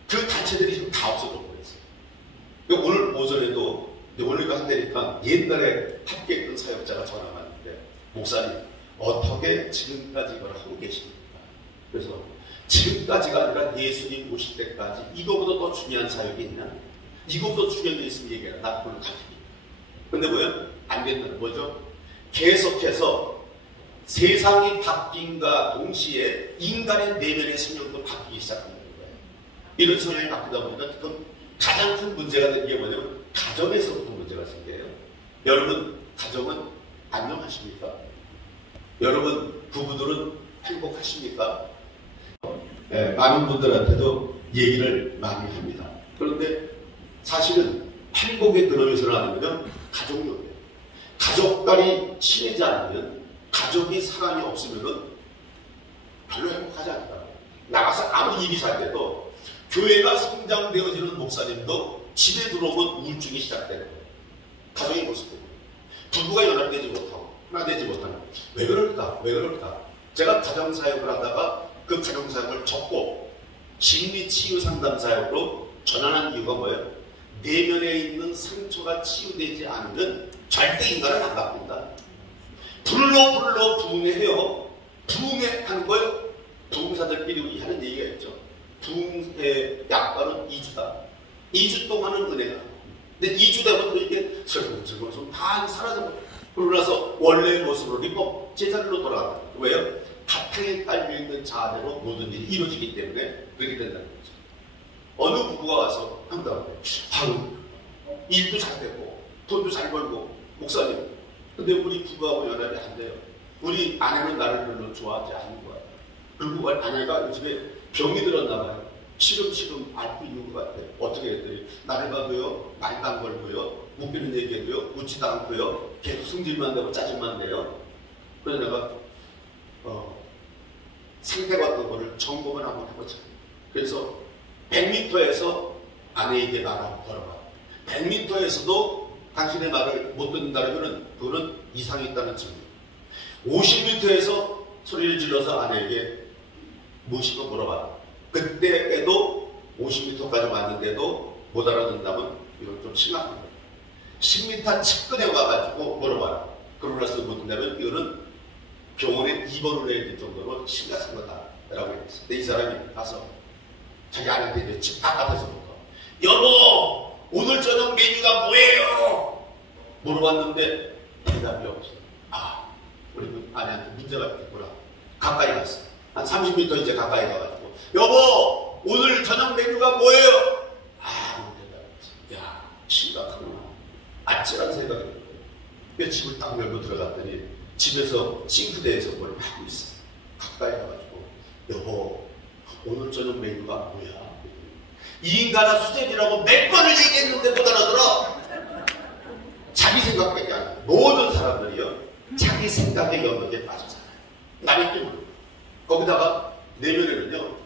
그 단체들이 지금 다 없어져 버렸어요. 오늘 오전에도 오늘가 한다니까 옛날에 함께 했던 사역자가 전화 왔는데 목사님 어떻게 지금까지 이걸 하고 계십니까? 그래서 지금까지가 아니라 예수님 오실 때까지 이거보다 더 중요한 사역이 있냐? 이거보다 중요한 게 있으면 얘기해라. 나 그걸 가르치니까. 근데 뭐예요? 안 된다는 거죠. 계속해서 세상이 바뀐과 동시에 인간의 내면의 성향도 바뀌기 시작하는 거예요. 이런 성향이 바뀌다 보니까 그건 가장 큰 문제가 된 게 뭐냐면 가정에서부터 문제가 생겨요. 여러분 가정은 안녕하십니까? 여러분 부부들은 행복하십니까? 네, 많은 분들한테도 얘기를 많이 합니다. 그런데 사실은 행복의 근원에서는 아니면 가족력이에요. 가족간이 친해지 않으면 가족이 사람이 없으면 별로 행복하지 않다. 나가서 아무리 일이 잘 돼도 교회가 성장되어지는 목사님도 집에 들어오면 우울증이 시작되는 거예요. 가정의 모습으로. 부부가 연합되지 못하고 하나 되지 못하는 거예요. 왜 그럴까? 왜 그럴까? 제가 가정사역을 하다가 그 가정사역을 접고 심리치유상담사역으로 전환한 이유가 뭐예요? 내면에 있는 상처가 치유되지 않으면 절대 인간은 안 바꾼다. 불로 부흥해요. 부흥하는 거예요. 부흥사들끼리 하는 얘기가 있죠. 부흥의 약관은 2주다. 2주 동안은 은혜가. 근데 2주 되면 또 이게 슬금슬금 다 사라져버려. 그러고 나서 원래의 모습으로 리법 제자리로 돌아간다. 왜요? 바탕에 깔려있는 자아대로 모든 일이 이루어지기 때문에 그렇게 된다는 거죠. 어느 부부가 와서 한다고 바로 일도 잘 되고 돈도 잘 벌고 목사님, 근데 우리 부부하고 연합이 안 돼요. 우리 아내는 나를 별로 좋아하지 않는 거야. 그리고 아내가 요즘에 병이 들었나 봐요. 시름시름 앓고 있는 것 같아요. 어떻게 했더니 나를 봐도요, 말도 안 걸고요, 웃기는 얘기해도요, 웃지도 않고요, 계속 승질만 내고 짜증만 내요. 그래서 내가 상태가 어떤 거를 점검을 한번 해보자. 그래서 100m에서 아내에게 말을 한번 걸어봐. 100m에서도 당신의 말을 못 듣는다면 그거는 이상이 있다는 증거. 50m에서 소리를 질러서 아내에게 무엇인가 물어봐. 그때에도 50m까지 왔는데도 못 알아듣는다면 이건 좀 심각한 거예요. 10m 측근에 와가지고 물어봐라. 그러고 나서 못 듣는다면 이거는 병원에 입원을 해야 될 정도로 심각한 거다라고 했어요. 근데 이 사람이 가서 자기 아내한테 이제 집 바깥에서부터 여보, 오늘 저녁 메뉴가 뭐예요? 물어봤는데 대답이 없어요. 아, 우리 아내한테 문제가 있겠구나. 가까이 갔어. 한 30m 이제 가까이 가가지고 여보, 오늘 저녁 메뉴가 뭐예요? 아, 대답이 없어. 야, 심각하구나. 아찔한 생각이 들어요. 집을 딱 열고 들어갔더니 집에서 싱크대에서 뭘 하고 있어. 가까이 가가지고 여보, 오늘 저녁 메뉴가 뭐야? 이 인간아 수제비라고 몇 번을 얘기했는데 못 알아들어. 자기 생각밖에 안 해. 모든 사람들이요, 자기 생각의 영역에 빠져 살아요. 남의 뜻 모르고. 거기다가 내면에는요,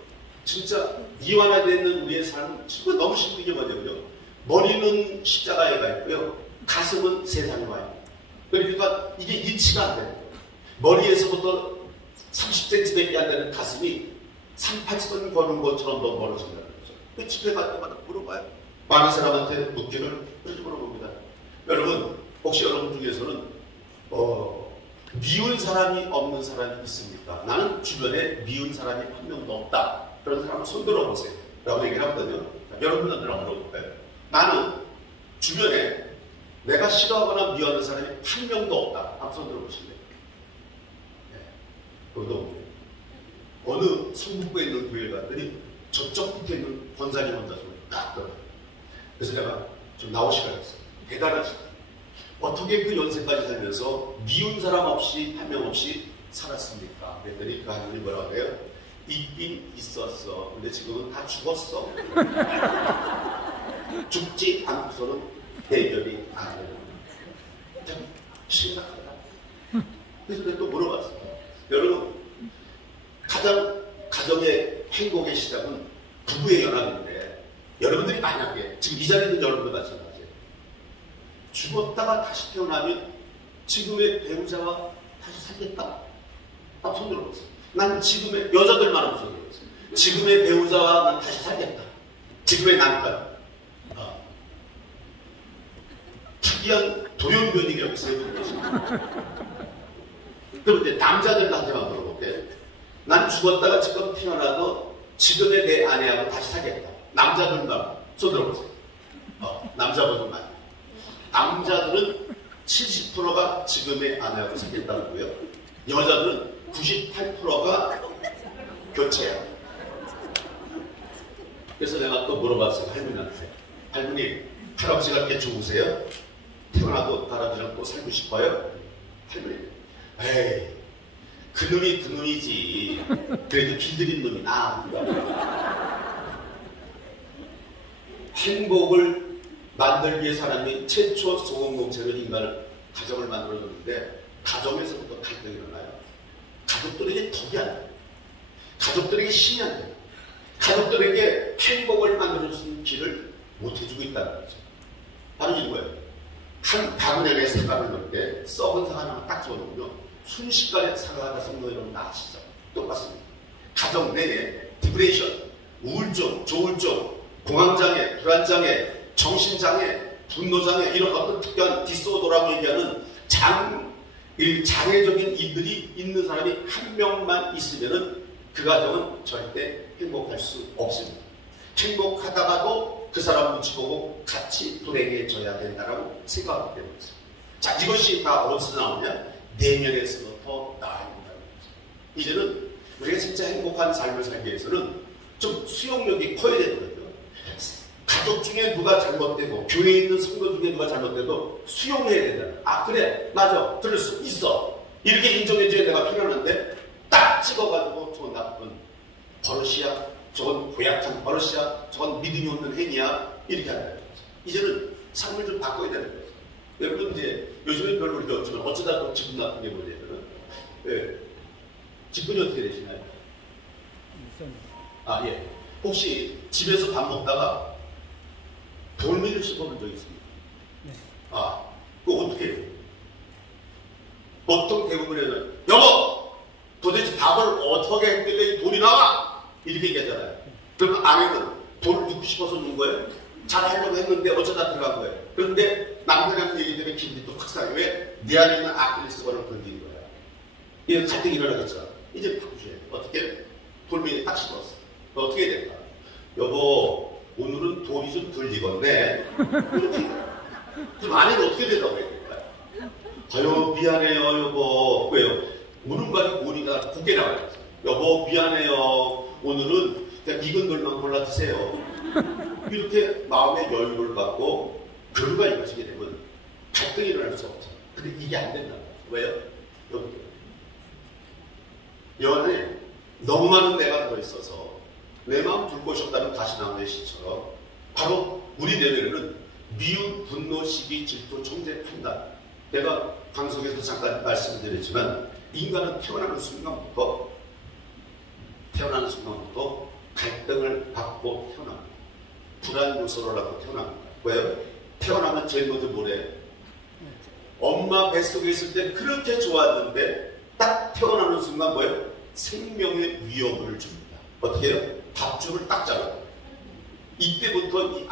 진짜 이완화되는 우리의 삶은 정말 너무 힘들게 뭐냐면요, 머리는 십자가에 가 있고요, 가슴은 세상에 와 있고. 그러니까 이게 일치가 안 돼요. 머리에서부터 30cm밖에 안 되는 가슴이 38선 거는 것처럼 너무 멀어진다는 거죠. 그 집에 갈 때마다 물어봐요. 많은 사람한테 묻기를 그렇게 물어봅니다. 여러분, 혹시 여러분 중에서는 미운 사람이 없는 사람이 있습니까? 나는 주변에 미운 사람이 한 명도 없다. 그런 사람 손 들어보세요. 라고 얘기를 하거든요. 여러분들한테 물어볼까요? 나는 주변에 내가 싫어하거나 미워하는 사람이 한 명도 없다. 한번 손 들어보실래요? 네. 그것도 없네요. 어느 성북구에 있는 교회에 갔더니 저쪽 끝에 있는 권사님 혼자 손을 딱 들어요. 그래서 내가 좀 나오시라 했어요. 대단하시다. 어떻게 그 연세까지 살면서 미운 사람 없이 한 명 없이 살았습니까? 그랬더니 그 하나님이 뭐라고 해요? 있긴 있었어. 근데 지금은 다 죽었어. 죽지 않고서는 해결이 안 돼요. 참 심각하다. 그래서 내가 또 물어봤어요. 여러분, 가정의 행복의 시작은 부부의 연합인데, 여러분들이 만약에 지금 이 자리에 있는 여러분들 마찬가지예요. 죽었다가 다시 태어나면 지금의 배우자와 다시 살겠다? 딱 손 들어보세요. 난 지금의 여자들만 하고 손 들어보세요. 지금의 배우자와 난 다시 살겠다. 지금의 남편. 특이한 돌연변이라고 있어요. 그럼 이제 남자들한테만 물어볼게요. 난 죽었다가 지금 태어나도 지금의 내 아내하고 다시 살겠다. 남자들만 손 들어보세요. 남자분들만. 남자들은 70%가 지금의 아내하고 살겠다고요. 여자들은 98%가 교체야. 그래서 내가 또 물어봤어요. 할머니한테. 할머니, 할아버지가 이렇게 좋으세요? 태어나도 할아버지랑 또 살고 싶어요? 할머니, 에이, 그놈이 그놈이지. 그래도 길들인 놈이 나. 행복을 만들기 위해 사람이 최초 소공동체로 인간을, 가정을 만들어줬는데, 가정에서부터 갈등이 일어나요. 가족들에게 덕이 안 돼요. 가족들에게 힘이 안 돼요. 가족들에게 행복을 만들어주는 길을 못 해주고 있다는 거죠. 바로 이거예요. 한 바구니에 사과를 넣을 때 썩은 사과 하나 딱 집어넣으면 순식간에 사과가 썩는 이런 거 아시죠? 똑같습니다. 가정 내내 디프레이션, 우울증, 조울증, 공황장애, 불안장애, 정신장애, 분노장애, 이런 어떤 특별한 디소더라고 얘기하는 장애적인 일들이 있는 사람이 한 명만 있으면은 그 가정은 절대 행복할 수 없습니다. 행복하다가도 그 사람 눈치 보고 같이 불행에 져야 된다라고 생각하기 때문이죠. 자, 이것이 다 어디서 나오냐? 내면에서부터 나아야 된다는 거죠. 이제는 우리가 진짜 행복한 삶을 살기 위해서는 좀 수용력이 커야 되거든요. 가족 중에 누가 잘못되고 교회에 있는 성도 중에 누가 잘못돼도 수용해야 된다. 아 그래 맞아 들을 수 있어 이렇게 인정해줘야 내가 필요한데 딱 찍어가지고 저건 나쁜 버릇이야, 저건 고약한 버릇이야, 저건 믿음이 없는 행위야 이렇게 한다는 거죠. 이제는 삶을 좀 바꿔야 되는 거죠. 여러분 이제 요즘에 별로 우리가 없지만 어쩌다 또 기분 나쁜 게 뭐냐면은 기분이 어떻게 되시나요? 아 예. 혹시 집에서 밥 먹다가 돌미를 씹어본 적 있습니까? 네. 아, 그거 어떻게 해요? 보통 대부분에는 여보! 도대체 밥을 어떻게 했길래 이 돌이 나와? 이렇게 얘기하잖아요. 그러면 아내는 돌을 넣고 싶어서 넣은 거예요? 잘하려고 했는데 어쩌다 들어간 거예요. 그런데 남편이 하는 얘기 때문에 기분이 또 확 상해. 왜? 네 안에 있는 아킬레스건을 건드린 거야. 이게 갈등이 일어나겠죠. 이제 바꾸셔야 돼요. 어떻게? 돌멩이에 딱 씹었어. 어떻게 해야 될까? 여보, 오늘은 돌이 좀 덜 익었네. 좀 아내는 어떻게 되라고 해야 될까요? 아유, 미안해요, 여보. 왜요? 무릎까지 고니까 굳게 나와요. 여보, 미안해요. 오늘은 그냥 익은 돌만 골라 드세요. 이렇게 마음의 여유를 갖고 교류가 이루어지게 되면 갈등이 일어날 수 없죠. 근데 이게 안 된다는 거죠. 왜요? 여러분들. 연애 너무 많은 내가 들어있어서 내 마음 둘 곳이 없다는 다시 나오는 시처럼 바로 우리 내면에는 미움, 분노, 시기, 질투, 정죄, 판단. 내가 방송에서 잠깐 말씀드렸지만 인간은 태어나는 순간부터 갈등을 받고 태어납니다. 불안 요소를 갖고 태어납니다. 왜요? 태어나면 제일 먼저 뭐래? 엄마 뱃속에 있을 때 그렇게 좋았는데 딱 태어나는 순간 뭐예요? 생명의 위협을 줍니다. 어떻게 해요? 밥줄을 딱 잡아요. 이때부터 이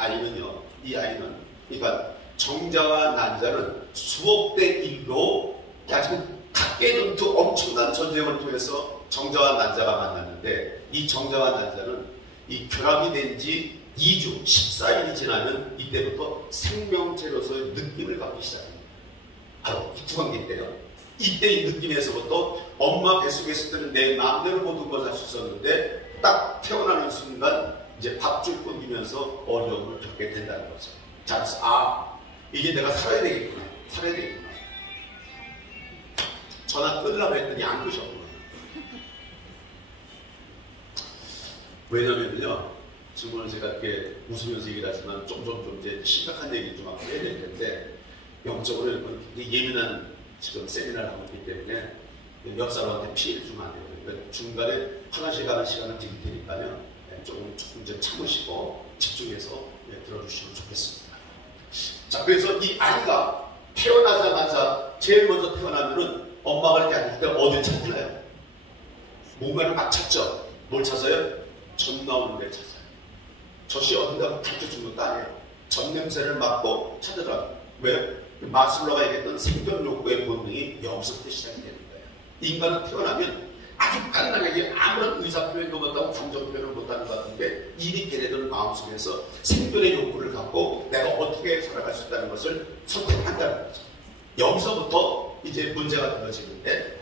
아이는 그러니까 정자와 난자는 수억대 일로 아주 각계전투 엄청난 전쟁을 통해서 정자와 난자가 만났는데 이 정자와 난자는 이 결합이 된 지 2주, 14일이 지나면 이때부터 생명체로서의 느낌을 갖기 시작합니다. 바로 구강기 때요. 이때 이 느낌에서부터 엄마 뱃속에 있을 때는 내 마음대로 모든 걸 할 수 있었는데 딱 태어나는 순간 이제 밥줄 끊기면서 어려움을 겪게 된다는 거죠. 자, 그래서 이게 내가 살아야 되겠구나. 전화 끊으라고 했더니 안 끄셨구나. 왜냐면요, 지금 오늘 제가 이렇게 웃으면서 얘기를 하지만 좀 이제 심각한 얘기 좀 해야 될 텐데 영적으로 예민한 지금 세미나를 하고 있기 때문에 옆 사람한테 피해를 주면 안 돼요. 그러니까 중간에 화장실 가는 시간을 드릴 테니까요. 조금 이제 참으시고 집중해서 들어주시면 좋겠습니다. 자, 그래서 이 아이가 태어나자마자 제일 먼저 태어나면은 엄마가 이렇게 앉을 때 어딜 찾나요? 뭔가를 막 찾죠. 뭘 찾아요? 젖 나오는 데 찾아요. 젖이 어딘가 가르쳐준 것도 아니에요. 젖 냄새를 맡고 찾으더라고요. 왜? 마슬로가 얘기했던 생존 욕구의 본능이 여기서부터 시작이 되는 거예요. 인간은 태어나면 아주 간단하게 아무런 의사 표현도 못하고 감정 표현을 못하는 것 같은데 이미 걔네들은 마음속에서 생존의 욕구를 갖고 내가 어떻게 살아갈 수 있다는 것을 선택한다는 거죠. 여기서부터 이제 문제가 되어지는데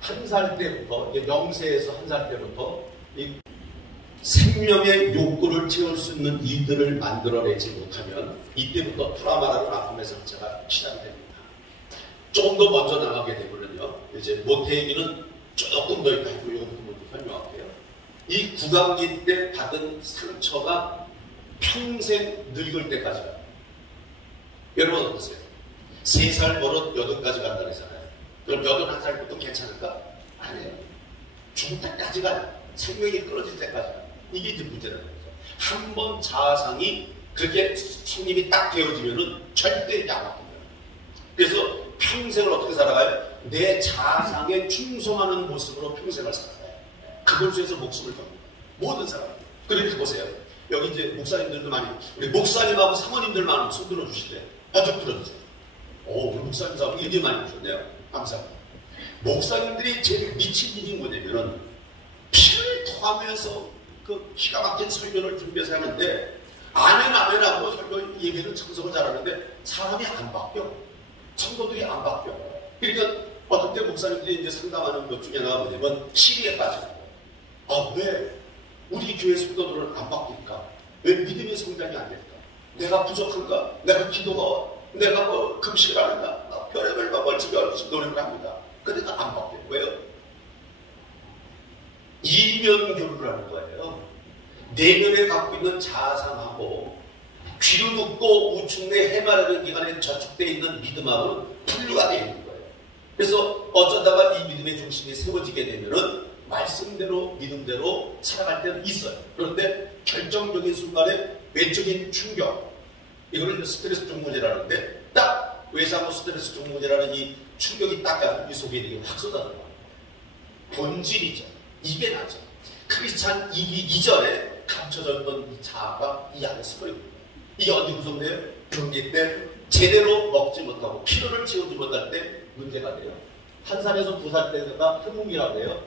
한 살 때부터, 0세에서 한 살 때부터 이 생명의 욕구를 채울 수 있는 일들을 만들어내지 못하면 이때부터 트라우마라는 아픔의 상처가 시작이 됩니다. 조금 더 먼저 나가게 되면요, 이제 모태 얘기는 조금 더 있다 하고 이것부터 먼저 설명할게요. 이 구강기 때 받은 상처가 평생 늙을 때까지 가요. 여러분 어떠세요? 3살 버릇 8까지 간다 그러잖아요. 그럼 81살부터 괜찮을까? 아니에요. 죽을 때까지 가요. 생명이 끊어질 때까지 가요. 이게 이제 문제라는 거죠. 한 번 자아상이 그렇게 성립이 딱 되어지면은 절대 이게 안 바뀝니다. 그래서 평생을 어떻게 살아가요? 내 자아상에 충성하는 모습으로 평생을 살아가요. 그걸 위해서 목숨을 겁니다. 모든 사람. 그러니까 보세요. 여기 이제 목사님들도 많이, 우리 목사님하고 사모님들 많으면 손 들어주시대. 쭉 들어주세요. 우리 목사님하고 일이 많이 오셨네요. 감사합니다. 목사님들이 제일 미친 일이 뭐냐면은 피를 토하면서 그 기가 막힌 설교를 준비해서 하는데 아멘하고 설교 예배는 참석을 잘하는데 사람이 안 바뀌어. 성도들이 안 바뀌어. 그러니까 어떤 때 목사님들이 이제 상담하는 것 중에 하나가 뭐냐면 시리에 빠지고 왜 우리 교회 성도들은 안 바뀔까? 왜 믿음의 성장이 안 될까? 내가 부족한가? 내가 기도가 내가 뭐 금식을 안 한다? 별의별 멀찌감치 없이 노력을 합니다. 그러니까 안 바뀌어요. 왜요? 이면교류를 하는 거예요. 내면에 갖고 있는 자상하고 귀로 듣고 우측내 해마라는 기관에 저축되어 있는 믿음하고는 분류가 되어 있는 거예요. 그래서 어쩌다가 이 믿음의 중심이 세워지게 되면은 말씀대로 믿음대로 살아갈 때는 있어요. 그런데 결정적인 순간에 외적인 충격, 이거를 스트레스 중문제라는데 딱 외상후 스트레스 중문제라는 이 충격이 딱 가면 이 속에 이게 확 쏟아져요. 본질이죠. 이게 나죠. 크리스찬 이전에 감춰져 있던 이 자아가 이 안에 숨어있는 거예요. 이게 어디 구성돼요? 경기 때 제대로 먹지 못하고 피로를 채우지 못할 때 문제가 돼요. 1살에서 2살 때가 흐뭉이라고 해요.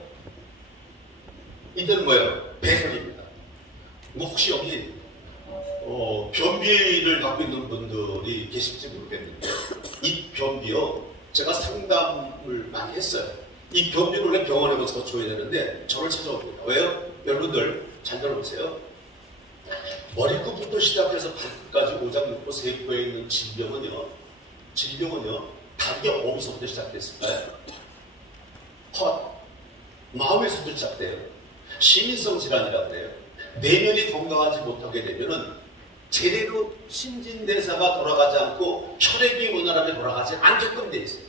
이때는 뭐예요? 배설입니다. 뭐 혹시 여기 변비를 갖고 있는 분들이 계실지 모르겠는데 이 변비요, 제가 상담을 많이 했어요. 이 변비를 원래 병원에 가서 줘야 되는데 저를 찾아옵니다. 왜요? 여러분들 잘 들어보세요. 머리끝부터 시작해서 발끝까지 오장육부 세포에 있는 질병은요 다르게 어디서부터 시작됐을까요? 마음에서부터 시작돼요. 시민성 질환이라고 해요. 내면이 건강하지 못하게 되면은 제대로 신진대사가 돌아가지 않고 혈액이 원활하게 돌아가지 않게끔 돼 있어요.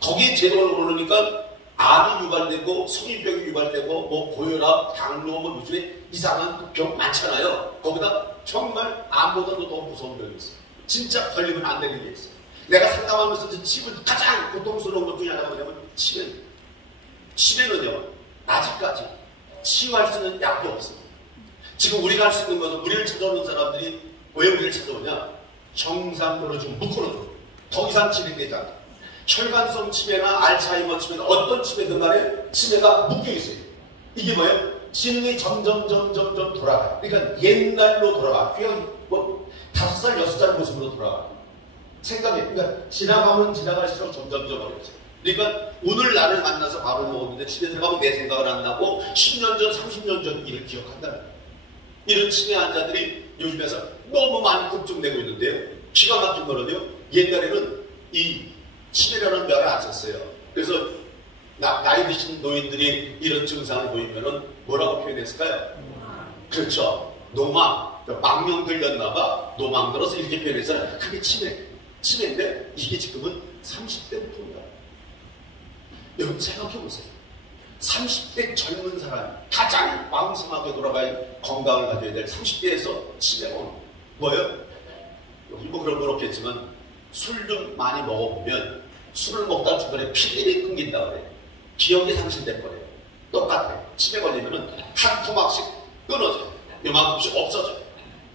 거기에 제대로 모르니까 암이 유발되고 성인병이 유발되고 뭐 고혈압, 당뇨, 뭐 요즘에 이상한 병 많잖아요. 거기다 정말 암보다도 더 무서운 병이 있어요. 진짜 걸리면 안 되는 게 있어요. 내가 상담하면서 치료 가장 고통스러운 것 중에 하나가 뭐냐면 치매입니다. 치매는요 아직까지 치유할 수 있는 약이 없습니다. 지금 우리가 할 수 있는 것은 우리를 찾아오는 사람들이 왜 우리를 찾아오냐? 정상으로 지금 묶어놓는 거예요. 더 이상 진행되지 않다. 혈관성 치매나 알츠하이머 치매나 어떤 치매든 간에 치매가 묶여있어요. 이게 뭐예요? 지능이 점점 돌아가요. 그러니까 옛날로 돌아가. 그냥 뭐 5살, 6살 모습으로 돌아가요. 생각해. 그러니까 지나가면 지나갈수록 점점 어려워져요. 그러니까 오늘 나를 만나서 밥을 먹었는데 집에 들어가면 내 생각을 안 나고 10년 전, 30년 전 일을 기억한다는 거예요. 이런 치매 환자들이 요즘에서 너무 많이 걱정되고 있는데요. 기가 막힌 거는요. 옛날에는 이 치매라는 명을 안 썼어요. 그래서 나이 드신 노인들이 이런 증상을 보이면은 뭐라고 표현했을까요? 그렇죠. 노망. 망령 들렸나봐. 노망 들어서 이렇게 표현했어요. 그게 치매인데 이게 지금은 30대부터입니다. 여러분 생각해보세요. 30대 젊은 사람이 가장 왕성하게 돌아가야 건강을 가져야 될 30대에서 치매가 오는 거예요. 뭐예요? 여기 뭐 그런 건 없겠지만 술 좀 많이 먹어보면 술을 먹다 중간에 필름이 끊긴다고 그래요. 기억이 상실될 거예요. 똑같아요. 치매 걸리면은 한 토막씩 끊어져요. 이만큼씩 없어져요.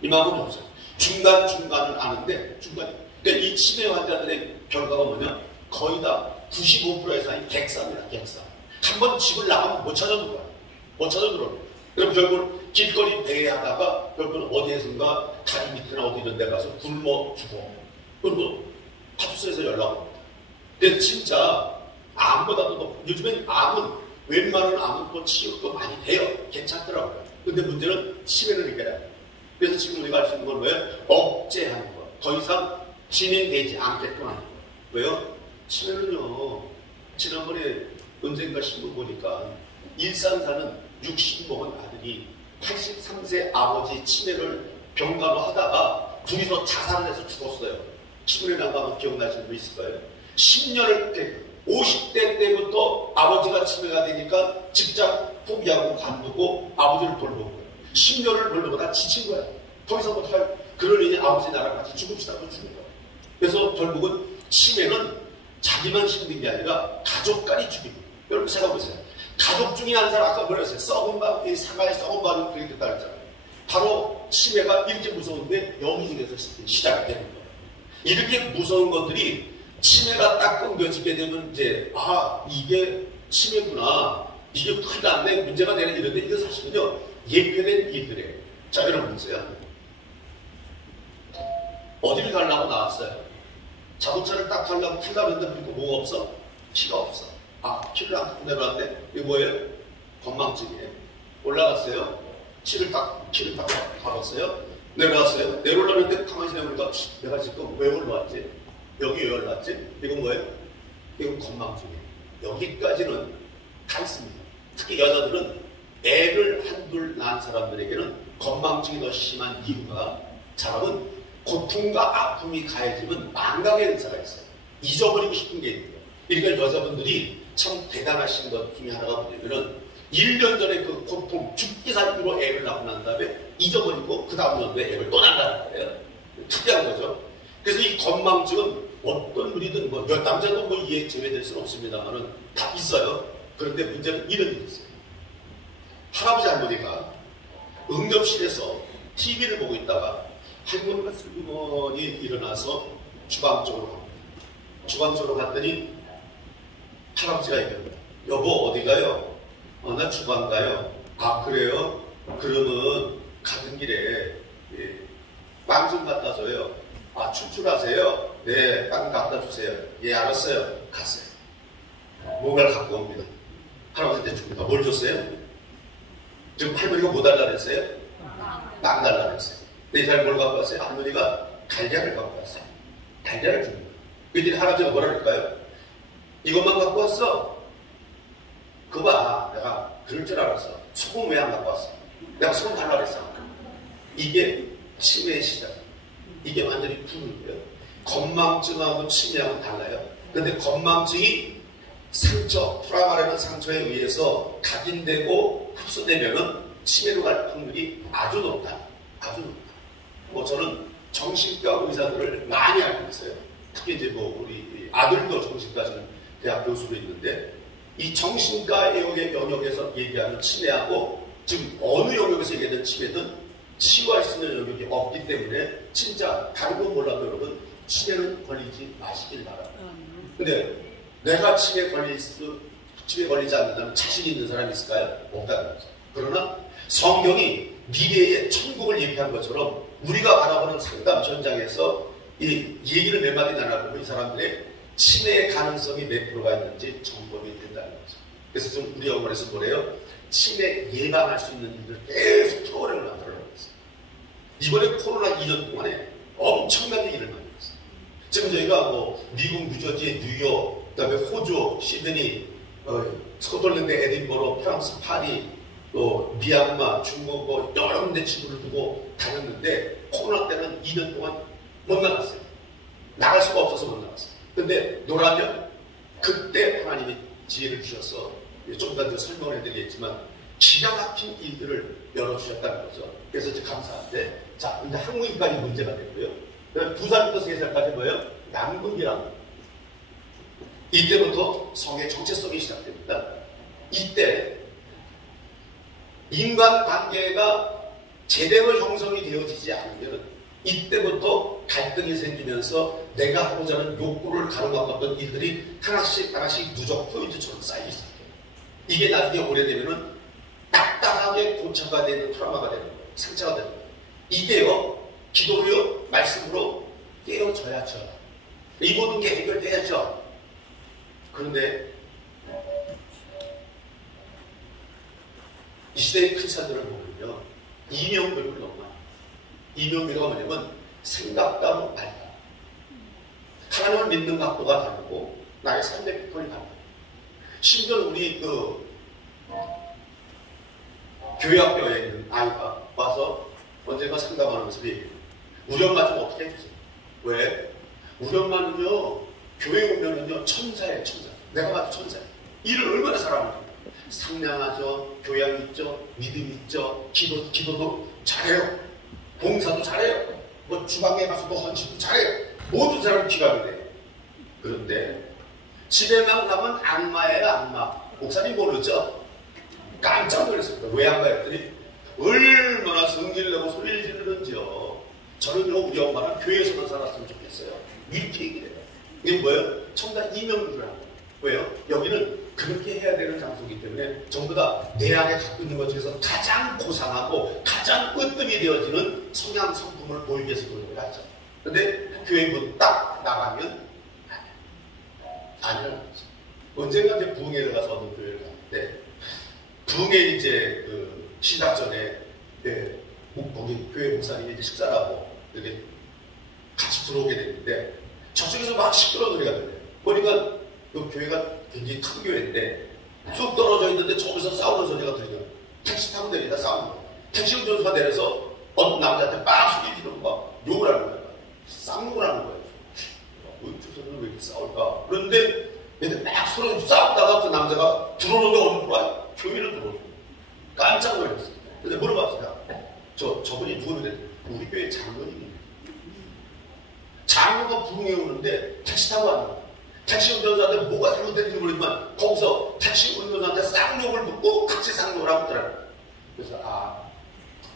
이만큼 없어요. 중간은 아는데 그러니까 이 치매 환자들의 결과가 뭐냐? 거의 다 95% 이상이 객사입니다. 객사. 한번 집을 나가면 못 찾아들어요. 못 찾아들어요. 그럼 결국 길거리 대회하다가 결국은 어디에선가 다리 밑에나 어디 이런 데 가서 굶어 죽어. 그리고 파출소에서 연락 옵니다. 근데 진짜 암보다도 더, 요즘엔 암은 웬만한 암은 뭐 치료도 많이 돼요. 괜찮더라고요. 근데 문제는 치매를 이겨야 돼요. 그래서 지금 우리가 할 수 있는 건 뭐예요? 억제하는 거. 더 이상 진행되지 않게끔 하는 거. 왜요? 치매는요, 지난번에 언젠가 신문 보니까 일산 사는 60 먹은 아들이 83세 아버지 치매를 병가로 하다가 둘이서 자살을 해서 죽었어요. 신문에 나가면 기억나시는 분 있을 거예요. 10년을 50대 때부터 아버지가 치매가 되니까 직장 포기하고 관두고 아버지를 돌보고 10년을 돌보다 지친 거야. 더 이상 못할 그러니 아버지 나랑 같이 죽읍시다고 죽은 거야. 그래서 결국은 치매는 자기만 힘든 게 아니라 가족 간이 죽이고. 여러분 생각해보세요. 가족 중에 한 사람 아까 뭐랬어요? 썩은 밥, 이 사과에 썩은 밥은 그렇게 됐다 그랬잖아요. 바로 치매가 이렇게 무서운데 여기 중에서 시작이 되는 거예요. 이렇게 무서운 것들이 치매가 딱 끊겨지게 되면 이제 이게 치매구나, 이게 큰일 났네, 문제가 되는 이런데 이거 사실은요 예표된 일들이에요. 자, 여러분 보세요. 어디를 가려고 나왔어요? 자동차를 딱 타려고 타려는데 보니까 뭐가 없어? 키가 없어. 키를 안 타고 내려왔는데 이거 뭐예요? 건망증이에요. 올라갔어요. 키를 딱 박았어요. 내려왔어요. 내려오려는데 가만히 생각해보니까 내가 지금 왜 올라왔지? 여기 왜 올라왔지? 이건 뭐예요? 이건 건망증이에요. 여기까지는 다 있습니다. 특히 여자들은 애를 한둘 낳은 사람들에게는 건망증이 더 심한 이유가, 사람은 고통과 아픔이 가해지면 망각의 은사가 있어요. 잊어버리고 싶은 게 있는 거예요. 그러니까 여자분들이 참 대단하신 것 중에 하나가 뭐냐면은 1년 전에 그 고통, 죽기 살기로 애를 낳고 난 다음에 잊어버리고 그 다음 년도에 애를 또 낳는다는 거예요. 특이한 거죠. 그래서 이 건망증은 어떤 분이든 몇 남자도 이에 제외될 수는 없습니다만은 다 있어요. 그런데 문제는 이런 일이 있어요. 할아버지 할머니가 응접실에서 TV를 보고 있다가 할머니가 슬그머니 일어나서 주방 쪽으로 갑니다. 주방 쪽으로 갔더니 할아버지가 얘기합니다. 여보 어디 가요? 나 주방 가요. 그래요? 그러면 가는 길에 빵 좀 갖다 줘요. 출출하세요? 네, 빵 갖다 주세요. 예, 알았어요. 갔어요. 뭔가를 갖고 옵니다. 할아버지한테 줍니다. 뭘 줬어요? 지금 할머니가 뭐 달라 그랬어요? 빵 달라 그랬어요. 근데 이 사람이 뭘 갖고 왔어요? 할머니가 달걀을 갖고 왔어요. 달걀을 줍니다. 그랬더니 할아버지가 뭐라 그럴까요? 이것만 갖고 왔어? 그거 봐. 내가 그럴 줄 알았어. 소금 왜 안 갖고 왔어? 내가 소금 달라 그랬어. 이게 치매의 시작. 이게 완전히 푸르고요. 건망증하고 치매하고는 달라요. 그런데 건망증이 상처, 트라우마라는 상처에 의해서 각인되고 흡수되면은 치매로 갈 확률이 아주 높다. 아주 높다. 저는 정신과 의사들을 많이 알고 있어요. 특히 이제 우리 아들도 정신과 지금 대학 교수로 있는데, 이 정신과 영역에서 얘기하는 치매하고 지금 어느 영역에서 얘기하는 치매든 치유할 수 있는 영역이 없기 때문에 진짜 다른 건 몰라도 여러분 치매는 걸리지 마시길 바랍니다. 근데 내가 치매 걸리지 않는다는 자신 있는 사람이 있을까요? 없다는 거죠. 그러나 성경이 미래의 천국을 얘기한 것처럼 우리가 바라보는 상담 현장에서 이 얘기를 몇 마디 나눠보면 이 사람들의 치매의 가능성이 몇 프로가 있는지 점검이 된다는 거죠. 그래서 좀 우리 영어에서 뭐래요? 치매 예방할 수 있는 일을 계속 프로그램을 만들어내고 있어요. 이번에 코로나 2년 동안에 엄청나게 일을 많이 했어요. 지금 저희가 미국 뉴저지, 뉴욕, 그다음에 호주, 시드니, 스코틀랜드, 에딘버러, 프랑스, 파리, 또 미얀마, 중국 여러 군데 지도를 두고 다녔는데 코로나 때는 2년 동안 못 나갔어요. 나갈 수가 없어서 못 나갔어요. 근데 노라면 그때 하나님이 지혜를 주셔서 좀 더 설명을 해드리겠지만 기가 막힌 일들을 열어주셨다는 거죠. 그래서 이제 감사한데, 자, 이제 한국인까지 문제가 됐고요. 그다음에 2살부터 3살까지 뭐예요? 양분이라는 거예요. 이때부터 성의 정체성이 시작됩니다. 이때 인간관계가 제대로 형성이 되어지지 않으면 이때부터 갈등이 생기면서 내가 하고자 하는 욕구를 가로막았던 일들이 하나씩 누적 포인트처럼 쌓이기 시작해요. 이게 나중에 오래되면은 딱딱하게 고쳐가 되는 트라우마가 되는 거예요. 상처가 되는 거예요. 이게요, 기도로요, 말씀으로 깨어져야죠. 이 모든 게 해결돼야죠. 그런데 이 시대의 큰 사들을 보면요, 이명벽을 너무 많아요. 이명벽가 뭐냐면 생각다로 말다. 하나님을 믿는 각도가 다르고 나의 삶의 패턴이 다르다. 심지어 우리 교회학교에 있는 아이가 와서 언젠가 상담하면서 얘기해요. 우리 엄마 좀 어떻게 해주세요. 왜? 우리 엄마는요, 교회 오면은요, 천사예요, 천사. 내가 봐도 천사예요. 일을 얼마나 잘하는지. 상냥하죠, 교양 있죠, 믿음 있죠, 기도도 잘해요, 봉사도 잘해요, 주방에 가서도 헌신도 잘해요. 모든 사람이 기각이 돼요. 그런데 집에만 가면 악마예요, 악마. 목사님 모르죠? 깜짝 놀랐습니다. 왜 악마 했더니 얼마나 성질 내고 소리를 지르는지요. 저는요, 우리 엄마는 교회에서만 살았으면 좋겠어요. 이렇게 얘기를 해요. 이게 뭐예요? 전부 다 이명주라는 거예요. 왜요? 여기는 그렇게 해야 되는 장소이기 때문에 전부 다 내 안에 갖고 있는 것 중에서 가장 고상하고 가장 으뜸이 되어지는 성향 성품을 보이기 위해서 그런 걸 하죠. 근데 교회 문 딱 나가면 아니라는 거죠. 언젠가 이제 부흥회를 가서 어느 교회를 갔는데 부흥회 이제 그 시작 전에 거기 교회 목사님이 이제 식사를 하고 이렇게 같이 들어오게 됐는데 저쪽에서 막 시끄러운 소리가 들려요. 보니까 그 교회가 굉장히 큰 교회인데 쑥 떨어져 있는데 저기서 싸우는 소리가 들려요. 택시 타고 내리다 싸우는 거예요. 택시 운전수가 내려서 어떤 남자한테 막 소리 지르고 막 욕을 하는 거예요. 쌍욕을 하는 거예요. 두 사람은 왜 이렇게 싸울까? 그런데 얘들 막 서로 싸우다가 그 남자가 들어오는데 어느 거야? 교회를 들어오는 거예요. 깜짝 놀랐어요. 근데 물어봤습니다. 저분이 누구는데 우리 교회 장로님이에요. 장로가 부흥회 오는데 택시 타고 왔는데 택시 운전사한테 뭐가 잘못된지 모르지만 거기서 택시 운전사한테 쌍욕을 듣고 같이 쌍욕을 하고 있더라고요. 그래서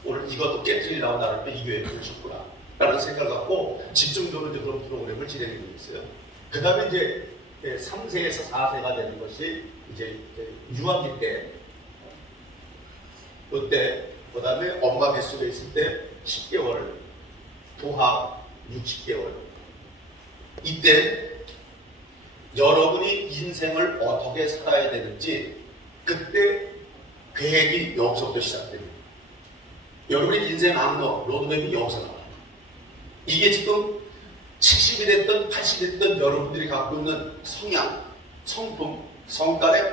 오늘 이것도 깨트리라고 나를 이 교회를 오셨구나 라는 생각을 갖고 집중적으로 이제 그런 프로그램을 진행하고 있어요. 그 다음에 이제 3세에서 4세가 되는 것이 이제 유아기 때 그때 그 다음에 엄마 뱃속에 있을 때 10개월 도합 60개월 이때 여러분이 인생을 어떻게 살아야 되는지 그때 계획이 여기서부터 시작됩니다. 여러분의 인생 항로 로드맵이 여기서 나와요. 이게 지금 70이 됐든 80이 됐든 여러분들이 갖고 있는 성향, 성품, 성깔의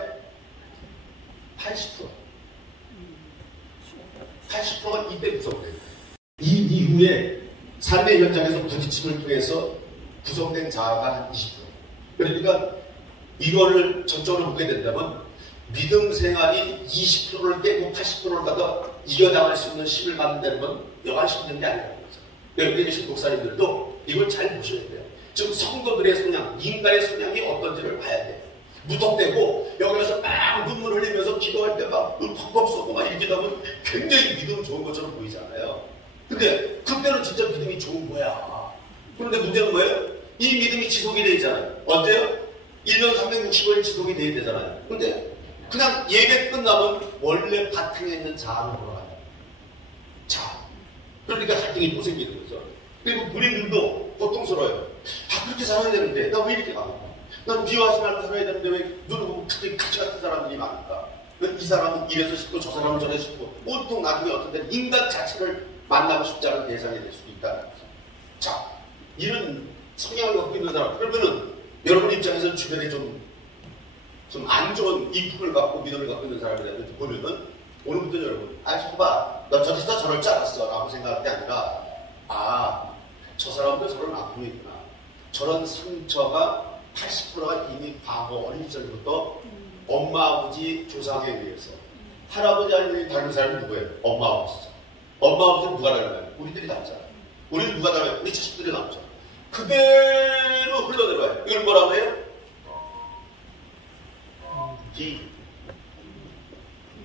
80%가 이때 구성돼요. 이 이후에 삶의 현장에서 부딪힘을 통해서 구성된 자아가 한 20%. 그러니까 이거를 전적으로 보게 된다면 믿음 생활이 20%를 깨고 80%를 갖다 이겨나갈 수 있는 힘을 갖는다는 건 여간 힘든 게 아니라는 거죠. 여기 계신 목사님들도 이걸 잘 보셔야 돼요. 지금 성도들의 성향, 인간의 성향이 어떤지를 봐야 돼요. 무턱대고 여기서 막 눈물 흘리면서 기도할 때 막 퍽퍽 쏘고 막 이렇게 하면 굉장히 믿음 좋은 것처럼 보이잖아요. 근데 그때는 진짜 믿음이 좋은 거야. 그런데 문제는 뭐예요? 이 믿음이 지속이 되어 있잖아요. 언제요? 1년 365일 지속이 되어야 되잖아요. 근데 그냥 예배 끝나면 원래 바탕에 있는 자아로 돌아가요. 자, 그러니까 갈등이 또 생기는 거죠. 그리고 본인들도 고통스러워요. 그렇게 살아야 되는데 나 왜 이렇게 가는가? 난 미워하지 말고 살아야 되는데 왜 눈을 보면 같이 같은 사람들이 많을까? 이 사람은 이래서 싶고 저 사람은 저래 싶고 온통 나중에 어떤 때는 인간 자체를 만나고 싶지 않은 대상이 될 수도 있다는 거죠. 자, 이런 성향을 갖고 있는 사람, 그러면은 여러분 입장에서 주변에 좀 안 좋은 인품을 갖고 믿음을 갖고 있는 사람이라도 보면은 오늘부터 여러분, 봐봐, 너 저기서 저럴 줄 알았어 라고 생각할 게 아니라 저 사람도 저런 아픔이 있구나. 저런 상처가 80%가 이미 과거 어린 시절부터 엄마, 아버지, 조상에 의해서 할아버지, 할머니 닮은 사람이 누구예요? 엄마, 아버지죠. 엄마, 아버지는 누가 닮아요? 우리들이 닮잖아요. 우리는 누가 닮아요? 우리 자식들이 닮죠. 그대로 흘러내려와요. 이걸 뭐라고 해요?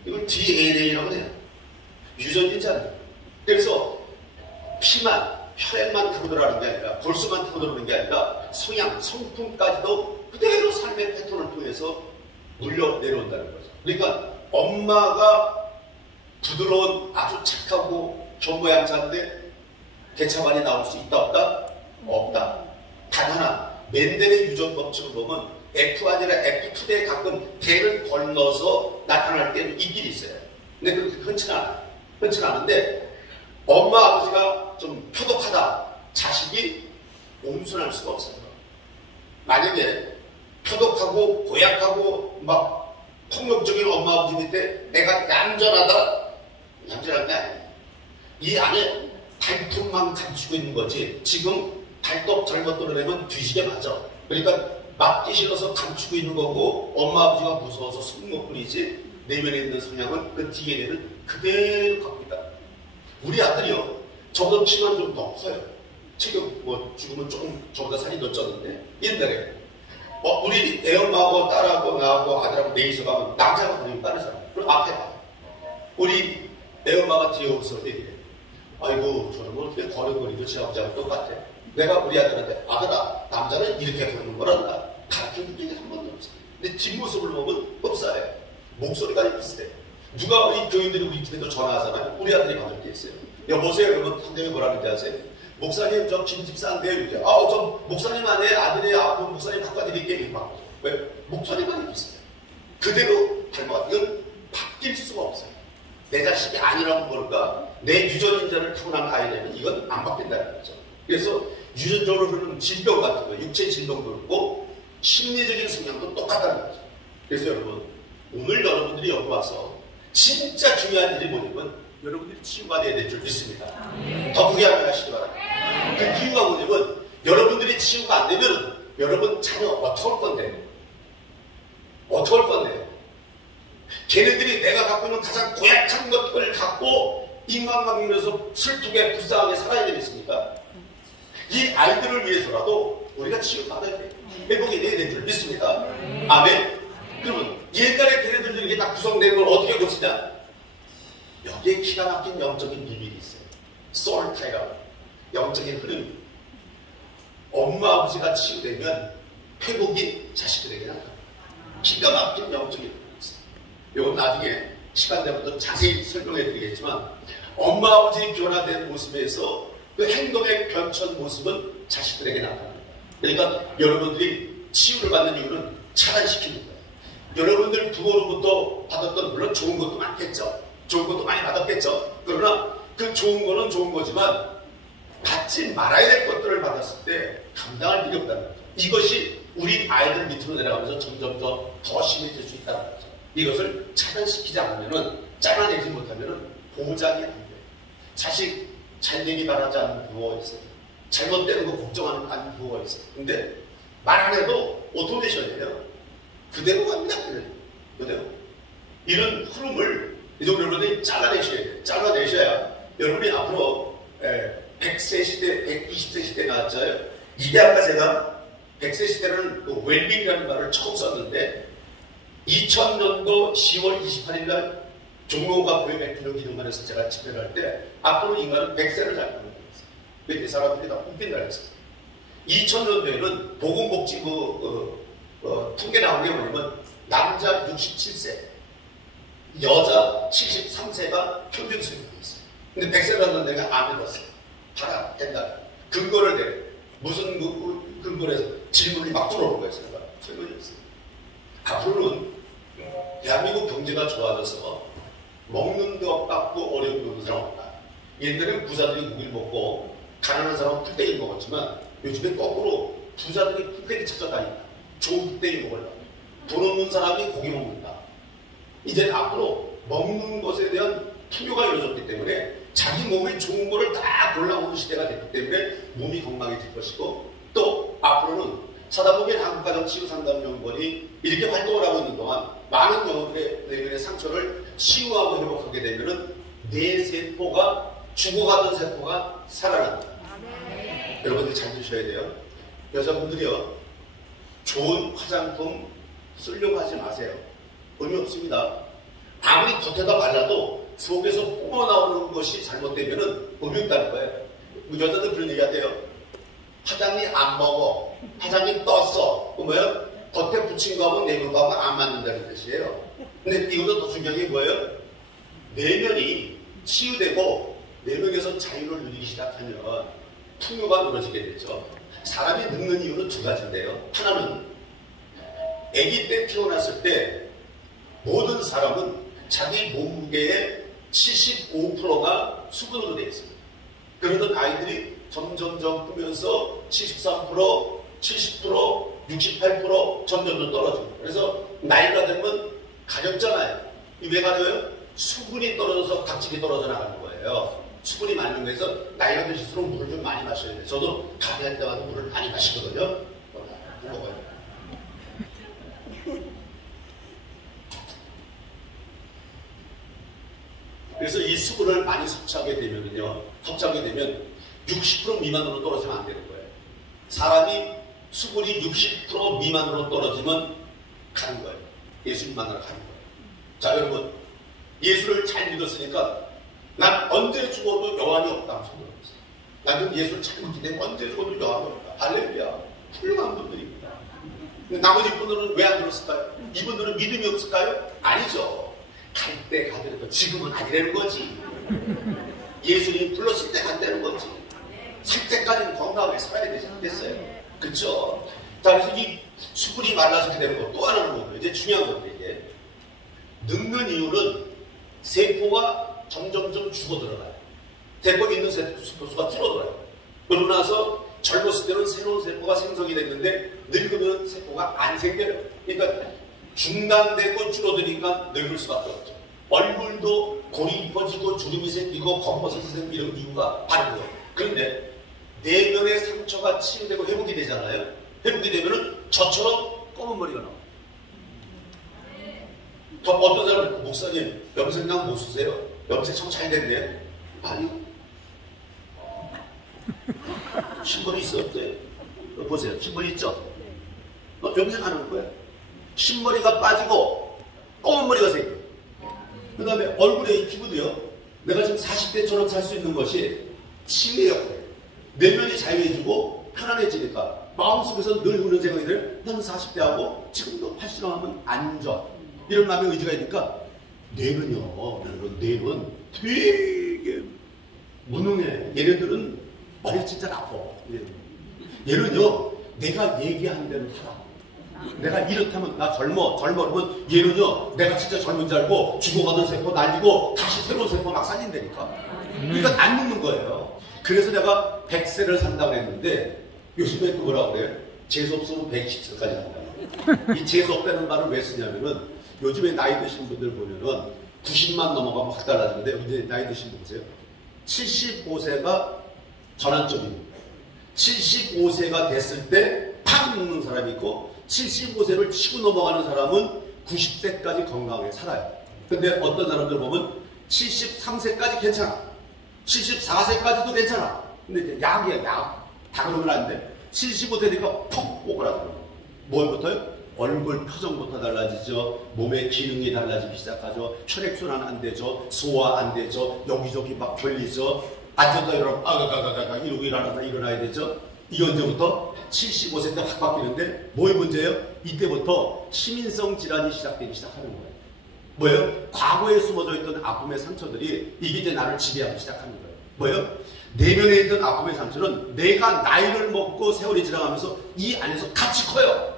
이걸 DNA라고 해요. 유전인자예요. 그래서 피만, 혈액만 타고 들어가는 게 아니라, 골수만 타고 들어오는 게 아니라, 성향, 성품까지도 그대로 삶의 패턴을 통해서 물려 내려온다는 거죠. 그러니까 엄마가 부드러운 아주 착하고 견고양자인데 개차반이 나올 수 있다 없다? 없다. 단 하나, 멘델의 유전 법칙을 보면 F 아니라 F2대 가끔 대를 건너서 나타날 때는 있긴 있어요. 근데 그렇게 흔치는 않아요. 흔치는 않은데 엄마 아버지가 좀 표독하다. 자식이 온순할 수가 없어요. 만약에 표독하고 고약하고 막 폭력적인 엄마 아버지 밑에 내가 얌전하다. 얌전한 게 아니에요. 이 안에 발품만 감추고 있는 거지. 지금 발톱 잘못 떨어내면 뒤지게 맞아. 그러니까 맞기 싫어서 감추고 있는 거고 엄마 아버지가 무서워서 숨는 뿐이지 내면에 있는 성향은 그 DNA는 그대로 갖고 있다. 우리 아들이요. 저보다 키만 좀 더 커요. 지금 뭐 죽으면 조금 저보다 살이 더 쪘는데 옛날에 우리 애엄마하고 딸하고 나하고 아들하고 넷이서 가면 남자가 그리고 빠르잖아. 그럼 앞에 봐. 우리 애엄마가 뒤에 오면서 얘기해. 아이고 저는 뭐 어떻게 걸음걸이도 지 아버지하고 똑같아. 내가 우리 아들한테 아들아 나 남자는 이렇게 하는 거란다. 가르쳐준 적이 한 번도 없어요. 근데 뒷모습을 보면 법사예요. 목소리가 비슷해요. 누가 우리 교인들이 우리 집에도 전화하잖아요. 우리 아들이 받을 게 있어요. 여보세요. 그러면 상대방이 뭐라 그러는지 아세요? 목사님 저 김집 싼데요. 이렇게. 저 목사님 안에 아들이 목사님 바꿔드릴게요. 막. 왜? 목소리가 비슷해요. 그대로 닮아가. 이건 바뀔 수가 없어요. 내 자식이 아니라고 모를까? 내 유전인자를 타고난 아이라면 이건 안 바뀐다는 거죠. 그래서 유전적으로 흐르는 질병 같은 거, 육체 질병도 그렇고 심리적인 성향도 똑같다는 거죠. 그래서 여러분, 오늘 여러분들이 여기 와서 진짜 중요한 일이 뭐냐면 여러분들이 치유가 돼야 될 줄 믿습니다. 더 크게 한번 하시기 바랍니다. 그 이유가 뭐냐면 여러분들이 치유가 안 되면 여러분 자녀 어떻게 할 건데? 어떻게 할 건데? 걔네들이 내가 갖고 있는 가장 고약한 것들을 갖고 인간관계에서 슬프게 불쌍하게 살아야 되겠습니까? 이 아이들을 위해서라도 우리가 치유받아야 돼요. 회복이 돼야 될 줄 믿습니다. 아멘. 그러면 옛날에 걔네들이 이렇게 딱 구성된 걸 어떻게 고치냐? 여기에 기가 막힌 영적인 비밀이 있어요. 솔타이라고 영적인 흐름이. 엄마 아버지가 치유되면 회복이 자식들에게 나타납니다. 기가 막힌 영적인 흐름이 있어요. 이건 나중에 시간 되면 더 자세히 설명해 드리겠지만 엄마 아버지 변화된 모습에서 그 행동의 변천 모습은 자식들에게 나타납니다. 그러니까 여러분들이 치유를 받는 이유는 차단시키는 거예요. 여러분들 부모로부터 받았던 물론 좋은 것도 많겠죠. 좋은 것도 많이 받았겠죠. 그러나 그 좋은 거는 좋은 거지만 받지 말아야 될 것들을 받았을 때 감당할 일이 없다는 거죠. 이것이 우리 아이들 밑으로 내려가면서 점점 더 심해질 수 있다는 거죠. 이것을 차단시키지 않으면은 잘라내지 못하면은 보장이 안 돼요. 자식 잘 되기 바라지 않는 부모가 있어요. 잘못되는 거 걱정하는 부모가 있어요. 근데 말 안 해도 오토메이션이에요. 그대로 갑니다. 그대로. 이런 흐름을 여러분들이 잘라내셔야 돼요. 잘라내셔야 여러분이 앞으로 100세 시대, 120세 시대 나왔잖아요. 이게 아까 제가 100세 시대라는 그 웰빙이라는 말을 처음 썼는데 2000년도 10월 28일 날 종로가 교회 백주년 기념관에서 제가 집회를 할 때 앞으로 인간은 100세를 살 거라고 했어요. 근데 사람들이 다 웃긴다 했어요. 2000년도에는 보건복지부 통계 나온 게 뭐냐면 남자 67세, 여자 73세가 평균 수명이었어요. 근데 100세를 한다는 데가 안 믿었어요. 봐라, 된다. 근거를 내. 무슨 근거를 해서 질문이 막 들어오는 거예요. 제가 설명했어요. 앞으로는 대한민국 경제가 좋아져서 먹는 것 갖고 어려운 게 없는 사람 없다. 옛날에는 부자들이 고기를 먹고 가난한 사람은 풀떼기 먹었지만 요즘엔 거꾸로 부자들이 풀떼기 찾아다닌다. 좋은 풀떼기 먹으려고. 돈 없는 사람이 고기 먹는다. 이제 앞으로 먹는 것에 대한 투표가 이루어졌기 때문에 자기 몸에 좋은 거를 다 골라오는 시대가 됐기 때문에 몸이 건강해질 것이고 또 앞으로는 사단법인 한국가정치유상담연구원이 이렇게 활동을 하고 있는 동안 많은 영혼들의 내면의 상처를 치유하고 회복하게 되면은 내 세포가 죽어가던 세포가 살아납니다. 여러분들 잘 드셔야 돼요. 여자분들이요. 좋은 화장품 쓰려고 하지 마세요. 의미 없습니다. 아무리 겉에다 발라도 속에서 뿜어나오는 것이 잘못되면은 의미 없다는 거예요. 여자들 그런 얘기 하대요. 화장이 안 먹어. 화장이 떴어. 그 뭐예요? 겉에 붙인 거하고 내면 거하고 안 맞는다는 뜻이에요. 근데 이것도 더 중요한 게 뭐예요? 내면이 치유되고 내면에서 자유를 누리기 시작하면 풍요가 무너지게 되죠. 사람이 늙는 이유는 두 가지인데요. 하나는 아기 때 태어났을 때 모든 사람은 자기 몸무게의 75%가 수분으로 되어 있습니다. 그러던 아이들이 점점 크면서 73%, 70%, 68% 점점 떨어집니다. 그래서 나이가 들면 가렵잖아요. 왜 가려요? 수분이 떨어져서 각질이 떨어져 나가는 거예요. 수분이 많은 거에서 나이가 드실수록 물을 좀 많이 마셔야 돼요. 저도 가게할 때마다 물을 많이 마시거든요. 먹어요. 그래서 이 수분을 많이 섭취하게 되면 60% 미만으로 떨어지면 안 되는 거예요. 사람이 수분이 60% 미만으로 떨어지면 가는 거예요. 예수님 만나러 가는 거예요. 자, 여러분, 예수를 잘 믿었으니까 난 언제 죽어도 여한이 없다. 난 그럼 예수를 잘 믿기 때문에 언제 죽어도 여한이 없다. 할렐루야. 훌륭한 분들입니다. 나머지 분들은 왜 안 들었을까요? 이분들은 믿음이 없을까요? 아니죠. 갈 때 가더라도 지금은 아니라는 거지. 예수님이 불렀을 때 간다는 거지. 살 때까지는 건강하게 살아야 되지 않겠어요? 그쵸? 자, 그래서 이 수분이 말라서 이렇게 되는 거 또 하나는 뭐예요? 이제 중요한 건데, 이게. 늙는 이유는 세포가 점점점 죽어들어가요. 세포에 있는 세포수가 줄어들어요. 그러고 나서 젊었을 때는 새로운 세포가 생성이 됐는데 늙으면 세포가 안 생겨요. 그러니까 중단되고 줄어드니까 늙을 수밖에 없죠. 얼굴도 골이 이뻐지고 주름이 생기고 겉버섯이 생기는 이유가 바로 그거예요. 그런데 내면의 상처가 치유되고 회복이 되잖아요. 회복이 되면은 저처럼 검은 머리가 나와요. 어떤 사람은 목사님 염색약 못 쓰세요? 염색 참 잘 됐네요. 아니요. 신분이 있었어요. 보세요. 신분이 있죠? 염색하는 거예요. 흰머리가 빠지고 검은 머리가 생겨요. 그 다음에 얼굴에 이 피부도요. 내가 지금 40대처럼 살 수 있는 것이 치유의 역할이에요. 내면이 자유해지고 편안해지니까 마음속에서 늘 우는 생각이 들어요. 나는 40대하고 지금도 80을 하면 안전. 이런 마음의 의지가 있으니까 뇌는요. 뇌는 되게 무능해. 얘네들은 머리 진짜 나빠. 얘는요. 내가 얘기한 대로 살아. 내가 이렇다면 나 젊어 그러면 얘는요. 내가 진짜 젊은 줄 알고 죽어가던 세포 날리고 다시 새로운 세포 막 살린다니까. 그러니까 안 늙는 거예요. 그래서 내가 100세를 산다고 했는데 요즘에 또 뭐라고 그래요? 재수없으면 120세까지 산다고. 이 재수없다는 말을 왜 쓰냐면은 요즘에 나이 드신 분들 보면은 90만 넘어가면 확 달라지는데 이제 나이 드신 분 보세요. 75세가 전환점입니다. 75세가 됐을 때 팍 늙는 사람이 있고 75세를 치고 넘어가는 사람은 90세까지 건강하게 살아요. 근데 어떤 사람들 보면 73세까지 괜찮아. 74세까지도 괜찮아. 근데 이제 약이야, 약. 다 그러면 안 돼. 75세 되니까 퍽 오그라들어. 뭘부터요? 얼굴 표정부터 달라지죠. 몸의 기능이 달라지기 시작하죠. 혈액순환 안 되죠. 소화 안 되죠. 여기저기 막 걸리죠. 앉았다 일어나면 아가가가가 이러고 일어나야 되죠. 이 언제부터? 75세 때 확 바뀌는데 뭐의 문제예요? 이때부터 시민성 질환이 시작하는 거예요. 뭐예요? 과거에 숨어져 있던 아픔의 상처들이 이게 이제 나를 지배하기 시작하는 거예요. 뭐예요? 내면에 있던 아픔의 상처는 내가 나이를 먹고 세월이 지나가면서 이 안에서 같이 커요.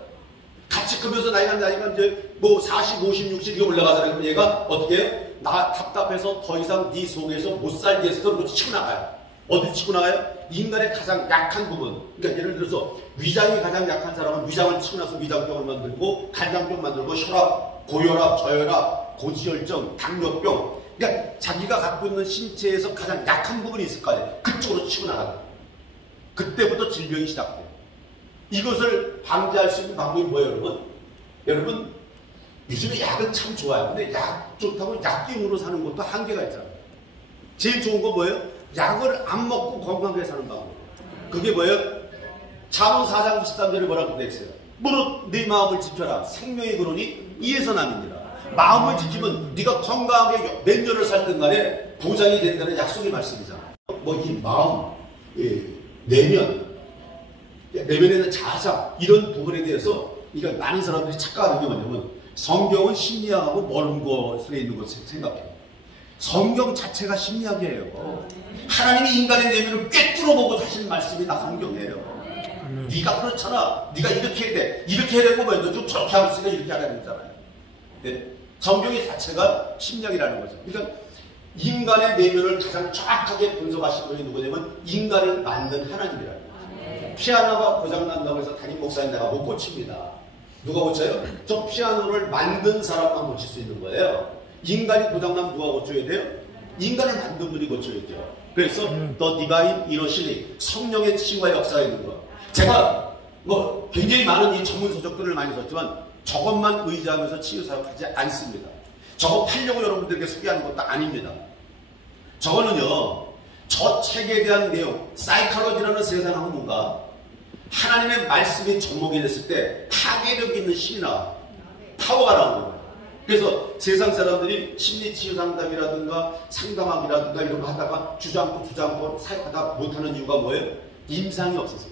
같이 크면서 나이가 이제 뭐 40, 50, 60 이게 올라가잖아요. 그럼 얘가 어떻게 해요? 나 답답해서 더 이상 네 속에서 못 살게 해서 그렇게 치고 나가요. 어디 치고 나가요? 인간의 가장 약한 부분. 그러니까 예를 들어서 위장이 가장 약한 사람은 위장을 치고 나서 위장병을 만들고 간장병 만들고 혈압, 고혈압, 저혈압, 고지혈증, 당뇨병. 그러니까 자기가 갖고 있는 신체에서 가장 약한 부분이 있을 거 아니에요. 그쪽으로 치고 나가요. 그때부터 질병이 시작돼요. 이것을 방지할 수 있는 방법이 뭐예요, 여러분? 여러분, 요즘에 약은 참 좋아요. 근데 약 좋다고 약균으로 사는 것도 한계가 있잖아요. 제일 좋은 거 뭐예요? 약을 안 먹고 건강하게 사는 방법. 그게 뭐예요? 잠언 4장 23절에 뭐라고 되어 있어요? 무릇 네 마음을 지켜라. 생명의 근원이 이에서 남이니라. 마음을 지키면 네가 건강하게 몇 년을 살든 간에 보장이 된다는 약속의 말씀이잖아요. 뭐 이 마음, 내면에 대한 자상 이런 부분에 대해서 그러니까 많은 사람들이 착각하는 게 뭐냐면 성경은 심리학하고 먼 곳에 있는 것을 생각해요. 성경 자체가 심리학이에요. 하나님이 인간의 내면을 꿰뚫어보고 하신 말씀이 다 성경이에요. 네가 그렇잖아. 네가 이렇게 해야 돼. 이렇게 해야 되고 먼저 좀 저렇게 하고 있으니까 이렇게 하라는 거잖아요. 네? 성경의 자체가 심리학이라는 거죠. 그러니까 인간의 내면을 가장 정확하게 분석하신 분이 누구냐면 인간을 만든 하나님이라는 거예요. 피아노가 고장난다고 해서 담임 목사님 내가 못 고칩니다. 누가 고쳐요? 저 피아노를 만든 사람만 고칠 수 있는 거예요. 인간이 고장나면 누가 고쳐야 돼요? 인간을 만든 분이 고쳐야죠. 그래서 The Divine Inner Healing, 성령의 치유와 역사가 있는 거. 제가 뭐 굉장히 많은 이 전문 서적들을 많이 썼지만 저것만 의지하면서 치유 사역하지 않습니다. 저거 팔려고 여러분들에게 소개하는 것도 아닙니다. 저거는요, 저 책에 대한 내용, 사이콜로지라는 세상 학문가 하나님의 말씀이 접목이 됐을 때 파괴력 있는 힘이 나와. 파워가 나오는 거예요. 그래서 세상 사람들이 심리치유 상담이라든가 상담학이라든가 이런 거 하다가 주저앉고 사역하다 못하는 이유가 뭐예요? 임상이 없어서요.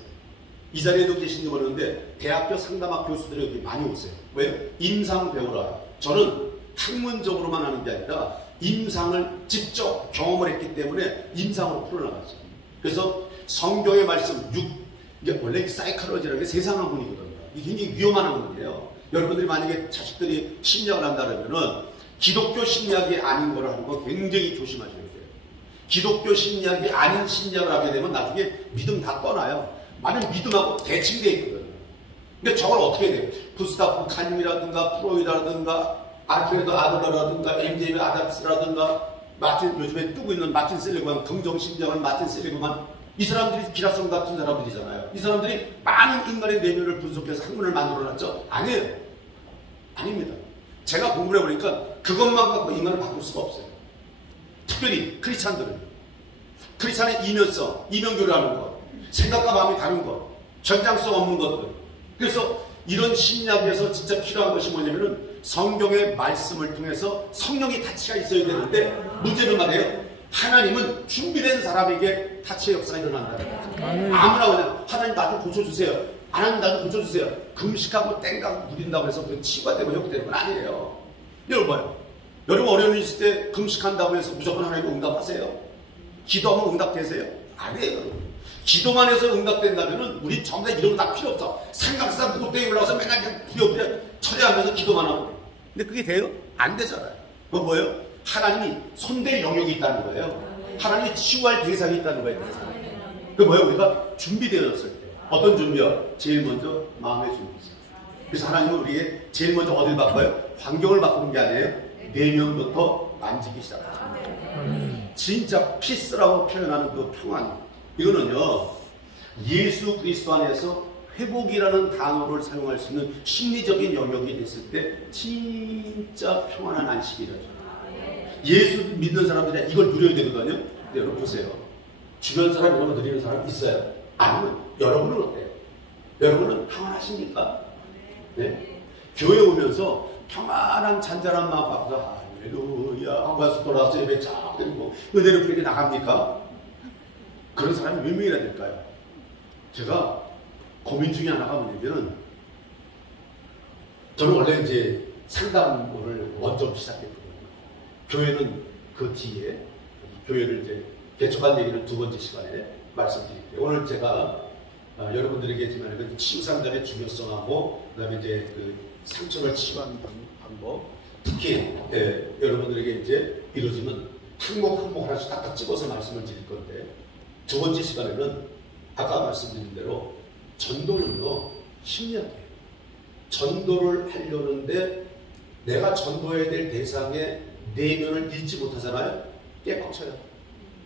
이 자리에도 계신지 모르는데 대학교 상담학 교수들이 여기 많이 오세요. 왜요? 임상 배우라. 저는 학문적으로만 하는 게 아니라 임상을 직접 경험을 했기 때문에 임상으로 풀어나가죠. 그래서 성경의 말씀 이게 원래 사이콜로지라는 게 세상 학문이거든요. 이게 굉장히 위험한 학문이에요. 여러분들이 만약에 자식들이 심리학을 한다면은 기독교 심리학이 아닌 걸 하는 거 굉장히 조심하셔야 돼요. 기독교 심리학이 아닌 심리학을 하게 되면 나중에 믿음 다 떠나요. 많은 믿음하고 대칭되어 있거든요. 근데 저걸 어떻게 해야 돼요? 구스타프 칼림이라든가 프로이드라든가 아르케도 아들러라든가 MJ 아담스라든가 요즘에 뜨고 있는 마틴 셀리그만, 긍정심리학은 마틴 셀리그만, 이 사람들이 기라성 같은 사람들이잖아요. 이 사람들이 많은 인간의 내면을 분석해서 학문을 만들어놨죠? 아니에요. 아닙니다. 제가 공부를 해보니까 그것만 갖고 인간을 바꿀 수가 없어요. 특별히 크리스찬들은. 크리스찬의 이면성, 이면교류하는 것, 생각과 마음이 다른 것, 전장성 없는 것들. 그래서 이런 심리학에서 진짜 필요한 것이 뭐냐면은 성경의 말씀을 통해서 성령의 타치가 있어야 되는데 문제는 말이에요. 하나님은 준비된 사람에게 타치의 역사가 일어난다는 거예요. 아무나 그냥 하나님 나 좀 고쳐주세요. 하나님 나 좀 고쳐주세요. 금식하고 땡가고 누린다고 해서 그 치유가 되고 회복되는 건 아니에요. 여러분 봐요. 여러분 어려운 일 있을 때 금식한다고 해서 무조건 하나님 응답하세요? 기도하면 응답되세요? 아니에요. 기도만 해서 응답된다면 우리 전부 다 이런 거 다 필요 없어. 삼각산 무대에 올라와서 맨날 그냥 부여부여 처리하면서 기도만 하고. 근데 그게 돼요? 안 되잖아요. 그건 뭐예요? 하나님이 손댈 영역이 있다는 거예요. 하나님이 치유할 대상이 있다는 거예요. 그게 뭐예요? 우리가 준비되었을 때. 어떤 준비요? 제일 먼저 마음의 준비죠. 그래서 하나님은 우리에게 제일 먼저 어딜 바꿔요? 환경을 바꾸는 게 아니에요. 내면부터 만지기 시작합니다. 진짜 피스라고 표현하는 그 평안. 이거는요, 예수 그리스도 안에서 회복이라는 단어를 사용할 수 있는 심리적인 영역이 됐을 때 진짜 평안한 안식이라죠. 예수 믿는 사람들이 이걸 누려야 되거든요. 근데 여러분 보세요. 주변 사람 이런 거 누리는 사람 있어요? 아니면 여러분은 어때요? 여러분은 평안하십니까? 네? 교회 오면서 평안한 잔잔한 마음 갖고서 할렐루야 하고 와서 돌아와서 예배 쫙 드리고 은혜를 부리게 나갑니까? 그런 사람이 몇 명이나 될까요? 제가 고민 중에 하나가 뭐냐면, 저는 원래 이제 상담을 원점 시작했거든요. 교회는 그 뒤에, 교회를 이제 개척한 얘기를 두 번째 시간에 말씀드릴게요. 오늘 제가 여러분들에게지만 그 치유상담의 중요성하고, 그 다음에 이제 그 상처를 치유하는 방법, 특히 여러분들에게 이제 이루어지는 항목 하나씩 딱딱 찍어서 말씀을 드릴 건데, 두 번째 시간에는 아까 말씀드린 대로 전도는요, 심리학이에요. 전도를 하려는데 내가 전도해야 될 대상의 내면을 잃지 못하잖아요. 깨박쳐요.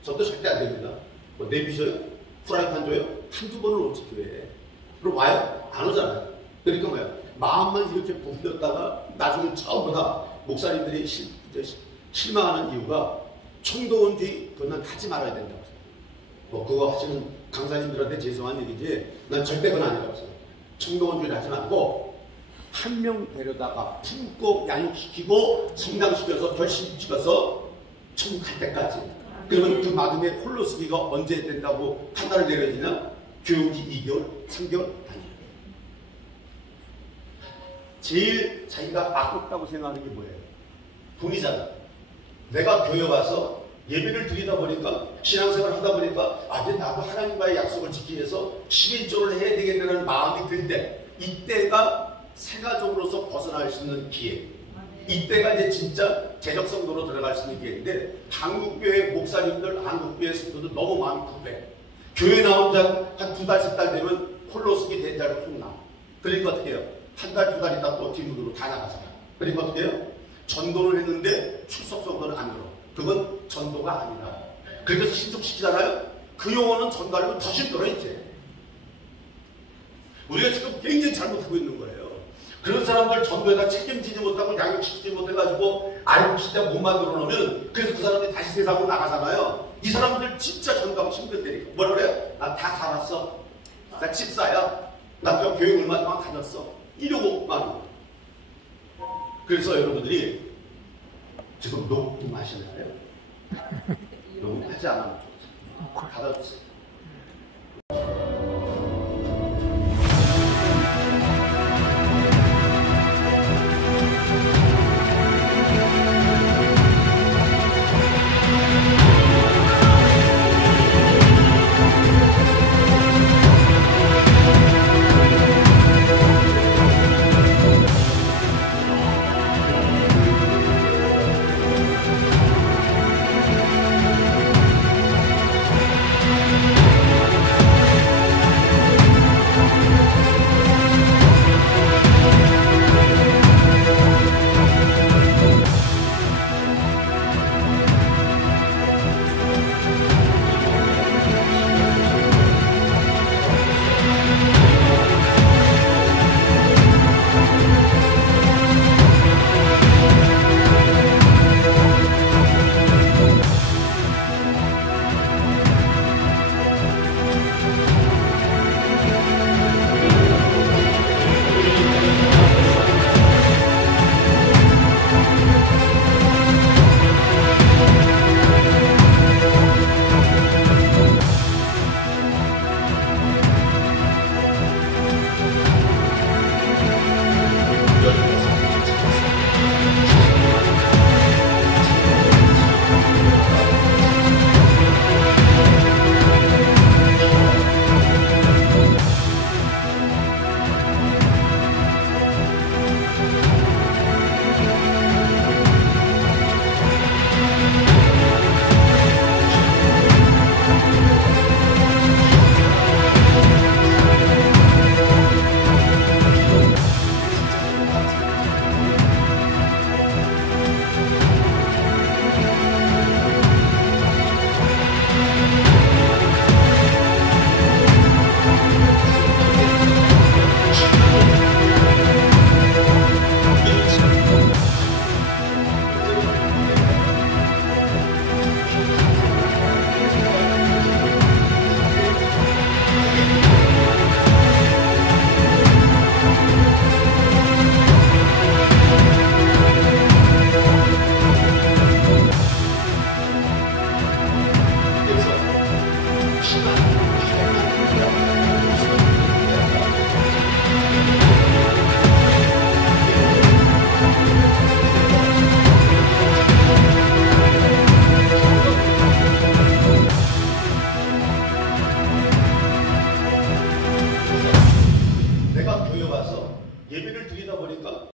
전도 절대 안 됩니다. 뭐 내비셔요? 프라이팬 줘요? 한두 번을 오지 교회에. 그럼 와요? 안 오잖아요. 그러니까 뭐야? 마음만 이렇게 부풀렸다가 나중에 처음 보다 목사님들이 실망하는 이유가 총도 온 뒤 그건 하지 말아야 된다고. 뭐 그거 하시는 강사님들한테 죄송한 얘기지 난 절대 그건 아니라고 생각해요. 청동원주의를 하지 말고 한 명 데려다가 품고 양육시키고 성장시켜서 결심시켜서 천국 갈 때까지. 그러면 그 마음에 홀로 쓰기가 언제 된다고 판단을 내려지냐? 교육이 2개월, 3개월 아니에요. 제일 자기가 아깝다고 생각하는 게 뭐예요? 돈이잖아. 내가 교회 와서 예배를 드리다 보니까 신앙생활을 하다 보니까 이제 나도 하나님과의 약속을 지키기 위해서 11조를 해야 되겠다는 마음이 들 때, 이때가 세가족으로서 벗어날 수 있는 기회, 이때가 이제 진짜 재적성도로 들어갈 수 있는 기회인데, 한국교회 목사님들, 한국교회 성도들 너무 마음이 급해. 교회 나온 지 한 2달, 3달 되면 홀로 쓰기 된 자로 속나. 그러니까 어떻게 해요? 한 달, 2달 있다 또 뒷문으로 다 나가잖아. 그러니까 어떻게 해요? 전도를 했는데 출석성도는 안 들어. 그건 전도가 아니라. 그래서 신속시키잖아요? 그 용어는 전도하려면 더 힘들어, 이제. 우리가 지금 굉장히 잘못하고 있는 거예요. 그런 사람들 전도에다 책임지지 못하고 양육시키지 못해가지고 알고 진짜 못 만들어 놓으면, 그래서 그 사람들이 다시 세상으로 나가잖아요. 이 사람들 진짜 전도하기 힘든다니까. 뭐라 그래요? 나 다 살았어. 나 집사야. 나 또 교육 얼마 동안 다녔어. 이러고 막. 그래서 여러분들이 지금 녹음하시나요? 녹음하지 않으면 받아주세요. 교회 와서 예배를 드리다 보니까